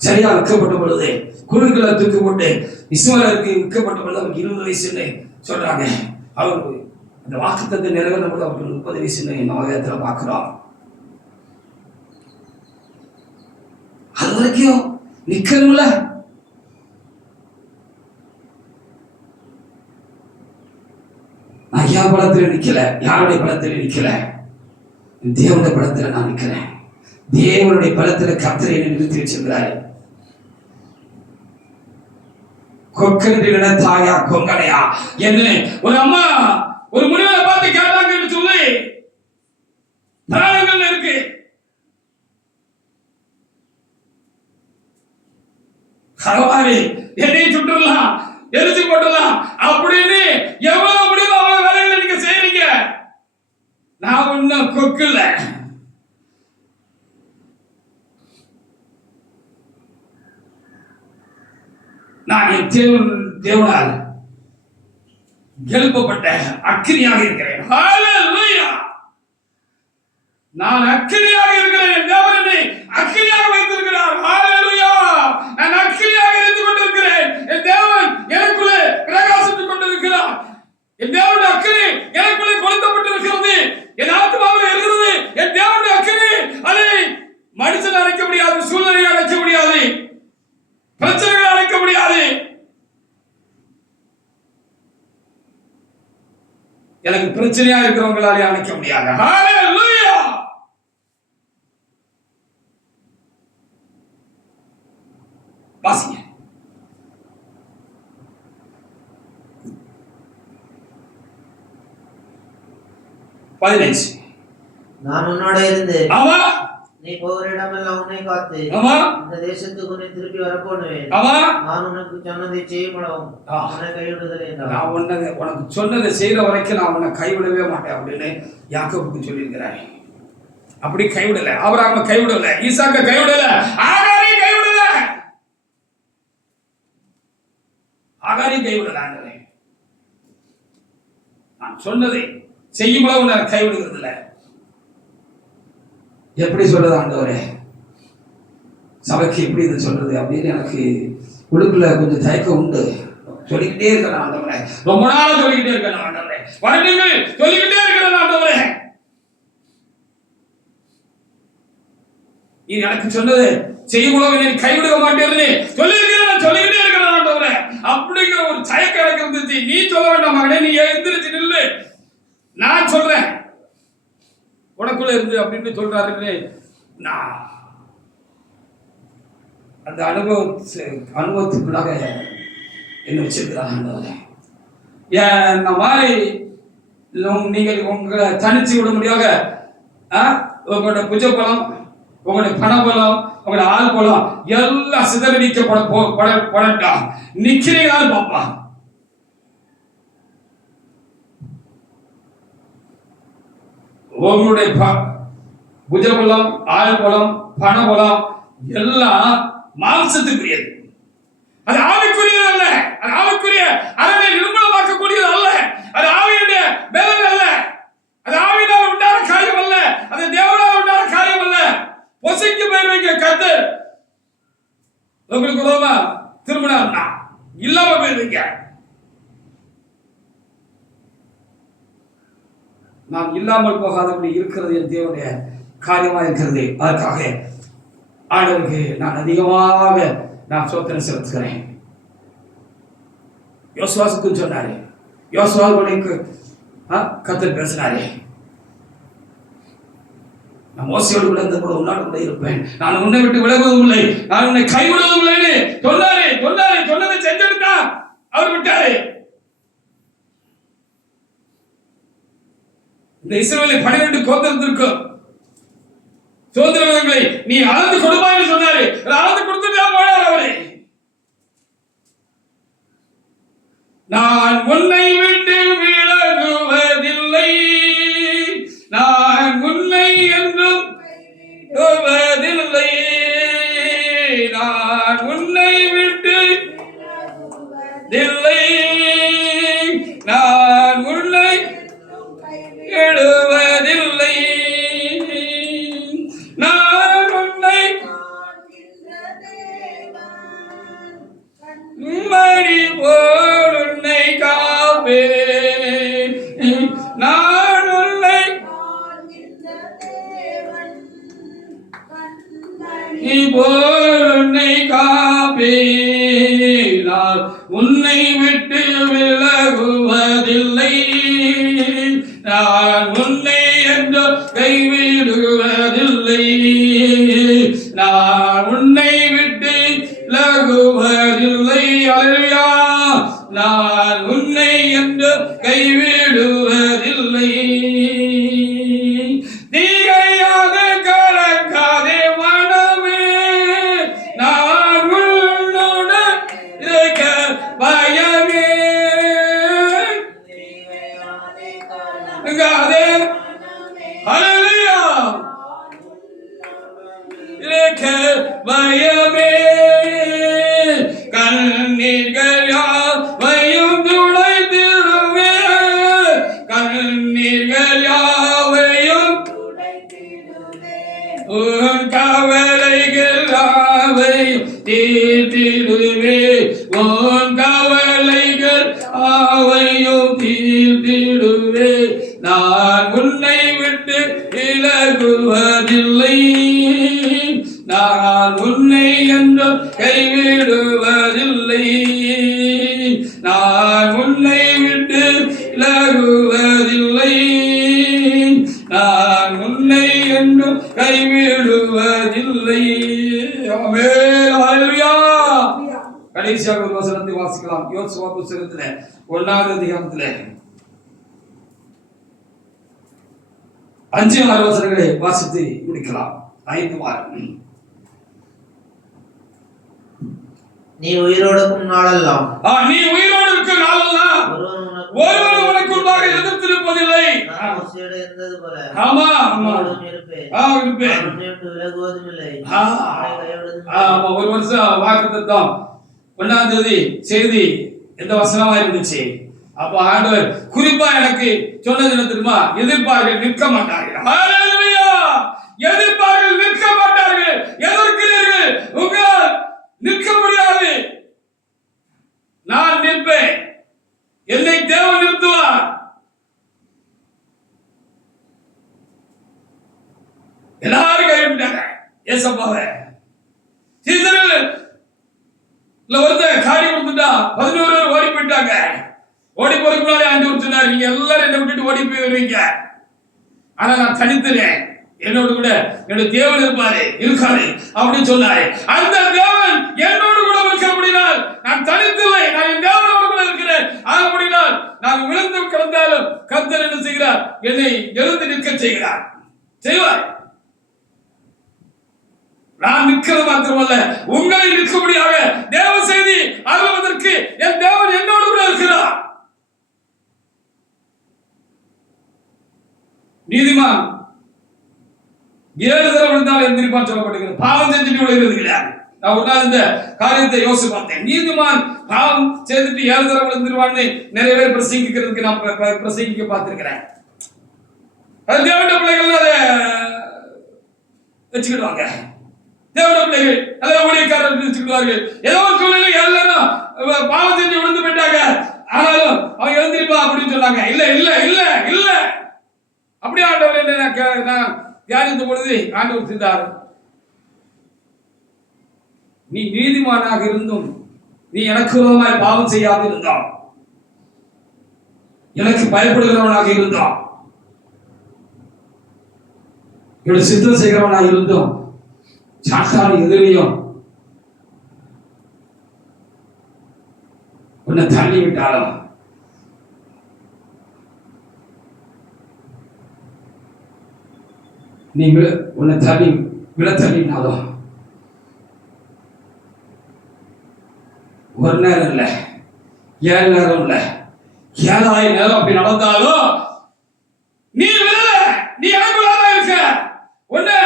சரியா விற்கப்பட்ட பொழுது, குழுக்களை தூக்கி போட்டு இஸ்மாயிலுக்கு விற்கப்பட்ட பொழுது அவருக்கு 20 வயசுன்னு சொல்றாங்க. அவர் அந்த வாக்குத்தத்தத்தை நிறைவேற பொழுது அவருக்கு 30 வயசுன்னு நம்ம வேதத்துல பார்க்கிறோம். அது வரைக்கும் நிக்கணும்ல. நான் ஐயா பலத்தில் நிக்கல, யாருடைய பலத்தில் நிக்கல, தேவனுடைய பலத்தில் நான் நிக்கிறேன். தேவனுடைய பலத்தில் கர்த்தரை நிறுத்தி வச்சிருக்கிறாரு. கொக்கென்று தாயா கொங்கனையா என்ன ஒரு அம்மா ஒரு முனிவரை பார்த்து கேட்டாங்கன்னு சொல்லி பிராணங்கள் இருக்கு. கரவாரி என்னை சுட்டுலாம், எரிச்சு போட்டுலாம் அப்படின்னு எவ்வளவு முடியுமோ அவ்வளவு வேலைகளை நீங்க செய்றீங்க. நான் ஒன்னும் கொக்குல. நான் என் தேவனால் எழுப்பப்பட்ட அக்கினியாக இருக்கிறேன். ஹல்லேலூயா. நான் அக்கினியாக இருக்கிறேன். தேவன் என்னை அக்கினியாக வைத்திருக்கிறார். ஹல்லேலூயா. நான் அக்கினியாக இருந்து கொண்டிருக்கிறேன். என் தேவன் எனக்குள்ளே பிரகாசித்துக் கொண்டிருக்கிறார். என் தேவனுடைய அக்கினி எனக்குள்ளே கொளுத்தப்பட்டிருக்கிறது. என் ஆத்மாவில் இருக்கிறது. என் தேவனுடைய அக்கினி அதை மனுஷன் அழைக்க முடியாது, சூழ்நிலையை அழைக்க முடியாது, பிரச்சனைகளை அழைக்க முடியாது. எனக்கு பிரச்சனையா இருக்கிறவங்களாலே அணைக்க முடியாது. ஹல்லேலூயா. வாசிங்க. நான் உன்னோட இருந்து ஆமா நீ போகிற இடமெல்லாம் உன்னை காத்து ஆமா இந்த தேசத்துக்கு உன்னை திருப்பி வரப்போனுவேன். ஆமா நான் உனக்கு சொன்னதை செய்யப்படும், உன்னை கைவிடுதல் என்றார். நான் உனக்கு சொன்னதை செய்யற வரைக்கும் நான் உன்னை கைவிடவே மாட்டேன் அப்படின்னு யாக்கோபுக்கு சொல்லியிருக்கிறார். அப்படி கைவிடல, ஆபிரகாமை கைவிடல, ஈசாக்கை கைவிடல, ஆகாரை கைவிடல, ஆகாரை கைவிடல. நான் சொன்னதை செய்யும் போது உன்னை கைவிடுகிறது இல்லை. எப்படி சொல்றது ஆண்டவரே, சபைக்கு எப்படி இதை சொல்றது அப்படின்னு எனக்கு உள்ளுக்குள்ள கொஞ்சம் தயக்கம் உண்டு. சொல்லிக்கிட்டே இருக்கிறேன் ஆண்டவரே, ரொம்ப நாளா சொல்லிக்கிட்டே இருக்கிறேன் ஆண்டவரே, வருடங்கள் சொல்லிக்கிட்டே இருக்கிறேன் ஆண்டவரே. நீ எனக்கு சொன்னது செய்யும்போது நீ கைவிட மாட்டேன்னு சொல்லிக்கிட்டே இருக்கிறேன் ஆண்டவரே. அப்படிங்கிற ஒரு தயக்கம் எனக்கு இருந்துச்சு. நீ சொல்ல வேண்டாம் மகனே, நீ எந்திரிச்சு நில்லு, நான் சொல்றேன் உனக்குள்ள இருந்து அப்படின்னு சொல்றாரு. நான் அந்த அனுபவத்துக்குள்ளாக என்ன வச்சிருக்கிறாங்க. இந்த மாதிரி நீங்கள் உங்களை தனிச்சு விட முடியாத உங்களோட புஜ பலம், உங்களுடைய பணபலம், உங்களுடைய ஆள் பலம் எல்லாம் சிதறடிக்கப்படட்டா நிக்கிறீங்களான்னு பாப்பா. உங்களுடைய புஜபலம், ஆள் பலம், பணபலம் எல்லாம் மாம்சத்துக்குரியது. அது ஆவிக்குரியது அல்ல. அது ஆவிக்குரிய அரணை நிர்மூலமாக்கக்கூடியது அல்ல. அது ஆவியுடைய மேலன் அல்ல. அது ஆவியினால் உண்டான காரியம் அல்ல. அது தேவனால் உண்டான காரியம் அல்ல. பொசிக்கு பேர் வைக்க கர்த்தர் உங்களுக்கு உதவ திருமணம் இல்லாம போயிருவீங்க. நாம் இல்லாமல் போகாதபடி இருக்கிறது என் தேவனுடைய காரியமாக இருக்கிறது. அதற்காக ஆண்டவருக்கு நான் அதிகமாக நான் சோத்திரம் செலுத்துகிறேன். யோசுவாவுக்கும் சொன்னாரு, யோசுவாவுக்கு கர்த்தர் பேசினாரே, நான் மோசையோடு கூட இந்த கூட உன்னாடு கூட இருப்பேன், நான் உன்னை விட்டு விலகுவதும் இல்லை, நான் உன்னை கைவிடுவதும் இல்லைன்னு சொன்னதை செஞ்செடுத்தா அவர் விட்டாரு. இந்த இஸ்ரவேலில் 12 கோத்திரத்திற்கும் சுதந்திரங்களை நீ அளந்து கொடுப்பான்னு சொன்னாரு. அளந்து கொடுத்துட்டா போனார் அவரு. நான் உன்னை விட்டு விலகுவதில்லை, நான் உன்னை என்றும் விலகுவதில்லை, நான் உன்னை விட்டு விலகுவதில்லை, நான் உன்னை விடுவதில்லை, நான் உன்னை மணி போல் உன்னை காப்பேன், நான் உன்னை போல் உன்னை காப்பேன், நான் உன்னை விட்டு விலகுவதில்லை, நான் உன்னை என்று கைவிடுவதில்லை, நான் உன்னை விட்டு விலகுவதில்லை. அல்லேலூயா. நான் உன்னை என்று கைவிடுவதில்லை. தீகையாக கலங்காதே மனமே, நான் உன்னுடன் இருக்க பயமே, அல்லேலூயா, இருக்க பயமே, கண்ணீர்கள் யாவையும் துடைத்திடுவே, கண்ணீர்கள் யாவையும் உன் கவலைகள் யாவையும் தீர்த்திடுவே, உன் கவலைகள் யாவையும் தீர்த்திடுவே, நான் உன்னை விட்டு விலகுவதில்லை, நான் உன்னை என்றும் கைவிடுவதில்லை, நான் உன்னை விட்டு விலகுவதில்லை, நான் உன்னை என்றும் கைவிடுவதில்லை. ஆமென். அல்லேலூயா. கடைசியாக ஒரு வசனத்தை வாசிக்கலாம். யோசுவா புத்தகத்திலே 1ஆவது அதிகாரத்திலே 5-6 வசனங்களை வாசித்து முடிக்கலாம். 5 வாரம். நீ உயிரோடு இருக்கும் நாளெல்லாம், நீ உயிரோடு இருக்கும் நாளெல்லாம் ஒருவன் உனக்கு முன்பாக எதிர்த்திருப்பதில்லை. மோசேயோடு இருந்தது போல ஆமா உன்னோடும் இருப்பேன், இருப்பேன், நான் உன்னை விட்டு விலகுவதும் இல்லை, ஆமா. உன்னை கைவிடுவதும் இல்லை. ஒரு வருஷம் வாக்குத்தத்தம் 1ஆம் தேதி செய்தி எந்த வசனமா இருந்துச்சு. அப்ப ஆண்டவர் குறிப்பா எனக்கு சொன்னது என்ன தெரியுமா? எதிர்ப்பார்கள் நிற்க மாட்டார்கள். ஹல்லேலூயா. எதிர்ப்பார்கள் நிற்க மாட்டார்கள். எதிர்க்கிறீர்கள், உங்களால் நிற்க முடியாது, நான் நிற்பேன். என்னை தேவன் நிறுத்துவார். எல்லாரும் கைவிட்டாங்க ஏசப்பாவை. சீசர்கள் ஒருத்தர் காடி கொடுத்துட்டா 11 பேர் ஓடி போயிட்டாங்க. ஓடி போறதுக்கு முன்னாடி ஆண்டவர் சொன்னார், நீங்க எல்லாரும் என்னை விட்டுட்டு ஓடி போயிருவீங்க, ஆனா நான் தனித்துறேன், என்னோடு கூட என்னோட தேவன் இருக்காரு அப்படின்னு சொன்னாரு. அந்த தேவன் என்னோடு கூட இருக்க முடியாது, நான் தனித்தில்லை, நான் என் தேவனோடு கூட இருக்கிறேன். ஆக முடியாது நான் விழுந்து கிடந்தாலும் கர்த்தர் என்ன செய்கிறார், என்னை எழுந்து நிற்க செய்கிறார், செய்வார். நான் நிற்கிறது மாத்திரமல்ல, உங்களை நிற்கும்படியாக தேவ செய்தி அருள்வதற்கு என் தேவன் என்னோடு கூட இருக்கிறார். நீதிமான் 7 தடவை விழுந்தாலும் எந்திரிப்பான் சொல்லப்பட்டிருக்கிறது. பாவம் செஞ்சுட்டு விழுகிறது கிடையாது. நான் ஒரு நாள் இந்த காரியத்தை யோசிச்சு பார்த்தேன். நீதிமான் பாவம் செய்துட்டு 7 தடவை விழுந்துருவான்னு நிறைய பேர் பிரசங்கிக்கிறதுக்கு நான் பிரசங்கிக்க பார்த்திருக்கிறேன். அது தேவனுடைய பிள்ளைகள் அதை வச்சுக்கிடுவாங்க. தேவனுடைய பிள்ளைகள் அதை ஊழியக்காரர்கள் வச்சுக்கிடுவார்கள். ஏதோ ஒரு சூழ்நிலை எல்லாரும் பாவம் செஞ்சு விழுந்து போயிட்டாங்க, ஆனாலும் அவங்க எழுந்திருப்பா அப்படின்னு சொன்னாங்க. இல்ல இல்ல இல்ல இல்ல, அப்படி ஆண்டவர் என்ன தியானித்த பொழுது ஆண்டவர் செய்தார், நீ நீதிமானாக இருந்தும் நீ எனக்கு விரோதமாய் பாவம் செய்யாது இருந்தான், எனக்கு பயப்படுகிறவனாக இருந்தான், என்னோட சித்தம் செய்கிறவனாக இருந்தோம், சாத்தான எதிரியும் உன்னை தள்ளி விட்டாலும் நீ உன்னை விட தள்ளினாலும் ஒரு நேரம் இல்லை, 7 நேரம் இல்லை, 7,000 நேரம் அப்படி நடந்தாலும் நீ விடல, நீ எனக்குள்ளாக இருக்க. உன்னை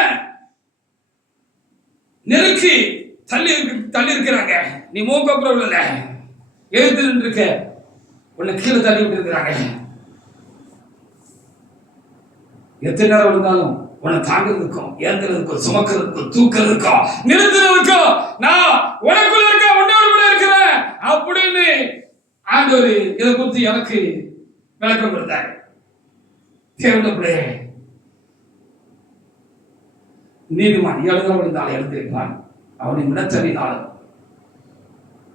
நெருக்கி தள்ளி இருக்கிறாங்க, நீ மூக்கப்புறம் இல்ல, எழுத்து நின்று இருக்க, உன்னை கீழே தள்ளி விட்டு இருக்கிறாங்க. எத்தனை நேரம் இருந்தாலும் உன்னை தாங்கிறதுக்கும், ஏந்துறதுக்கும், சுமக்கிறதுக்கும், தூக்கிறதுக்கும், நிறுத்துறதுக்கும் நான் உனக்குள்ள இருக்க, உன்னோடு கூட இருக்கிறேன் அப்படின்னு ஆண்டவர் இதை குறித்து எனக்கு விளக்கம் கொடுத்தார். தேவனுடைய பிள்ளையே, நீதிமான் 7 தடவை விழுந்தாலும் எழுந்திருப்பான், அவனை விடத்தறினாலும்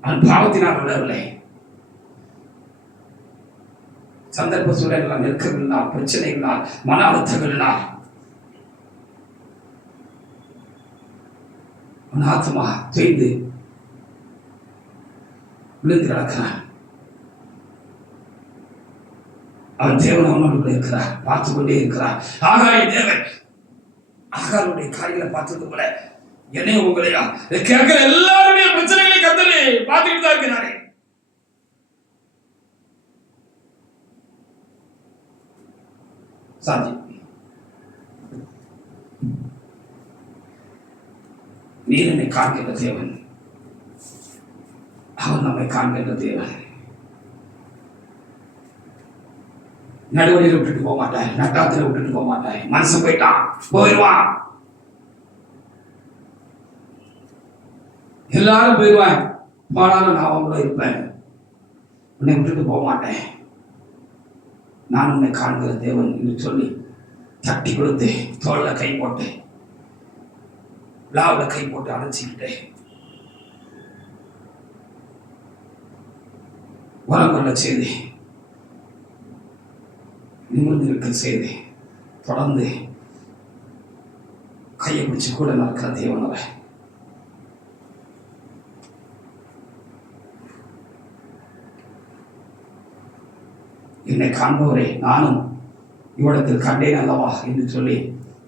அவன் பாவத்தினால் விடவில்லை. சந்தர்ப்ப சூழல்களால், நெருக்கங்களால், பிரச்சனைகளால், மன அழுத்தங்களால் அவன் ஆத்மா தேய்ந்து விழுந்து கிடக்கிறான். அவன் தேவன் அவனோடு இருக்கிறார், பார்த்து கொண்டே இருக்கிறார். ஆகாய தேவன் ஆகாருடைய காரியங்களை பார்த்தது போல என்னையும் உங்களையா கேட்கிற எல்லாருடைய பிரச்சனைகளையும் கர்த்தர் பார்த்துக்கிட்டு தான் இருக்கிறாரே. சாந்தி, நீர் என்னை காண்கின்ற தேவன், அவன் நம்மை காண்கின்ற தேவன். நடுவழியில் விட்டுட்டு போக மாட்டாய், நட்டாத்துல விட்டுட்டு போக மாட்டாய். மனசு போயிட்டான், போயிடுவான், எல்லாரும் போயிடுவான், போனாலும் நான் அவங்கள இருப்பேன், உன்னை விட்டுட்டு போக மாட்டேன், நான் உன்னை காண்கிற தேவன் என்று சொல்லி தட்டி கொடுத்து தோல்ல கை போட்டு, லாவில் கை போட்டு அணைச்சிக்கிட்டு வரம் கொள்ள செய்து, நிமிர்ந்து இருக்க செய்து, தொடர்ந்து கையை பிடிச்சு கூட நடக்கிற தேவன் அவர். என்னை காண்பவரை நானும் இவ்விடத்தில் கண்டேன் அல்லவா என்று சொல்லி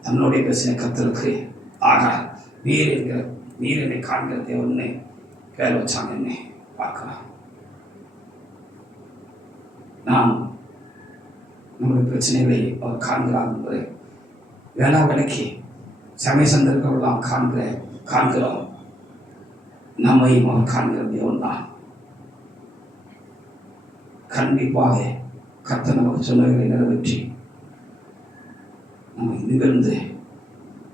தன்னுடைய பேசின கர்த்தருக்கு ஆக நீர் என்னை காண்கிற தேவன்னு பேர் வச்சாங்க. என்னை பார்க்கலாம், நான் நம்முடைய பிரச்சனைகளை அவர் காண்கிறார் என்பதை வேளா விலைக்கு சமய சந்தர்ப்பெல்லாம் காண்கிறோம். நம்மையும் அவர் காண்கிற தேவன் தான். கண்டிப்பாக கர்த்தர் நமக்கு சொன்னவர்களை நிறைவேற்றி நம்மை நிகழ்ந்து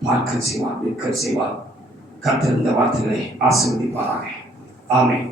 பார்க்க செய்வார், விற்க செய்வார். கர்த்தர் இந்த வார்த்தைகளை ஆசீர்வதிப்பாராக. ஆமென்.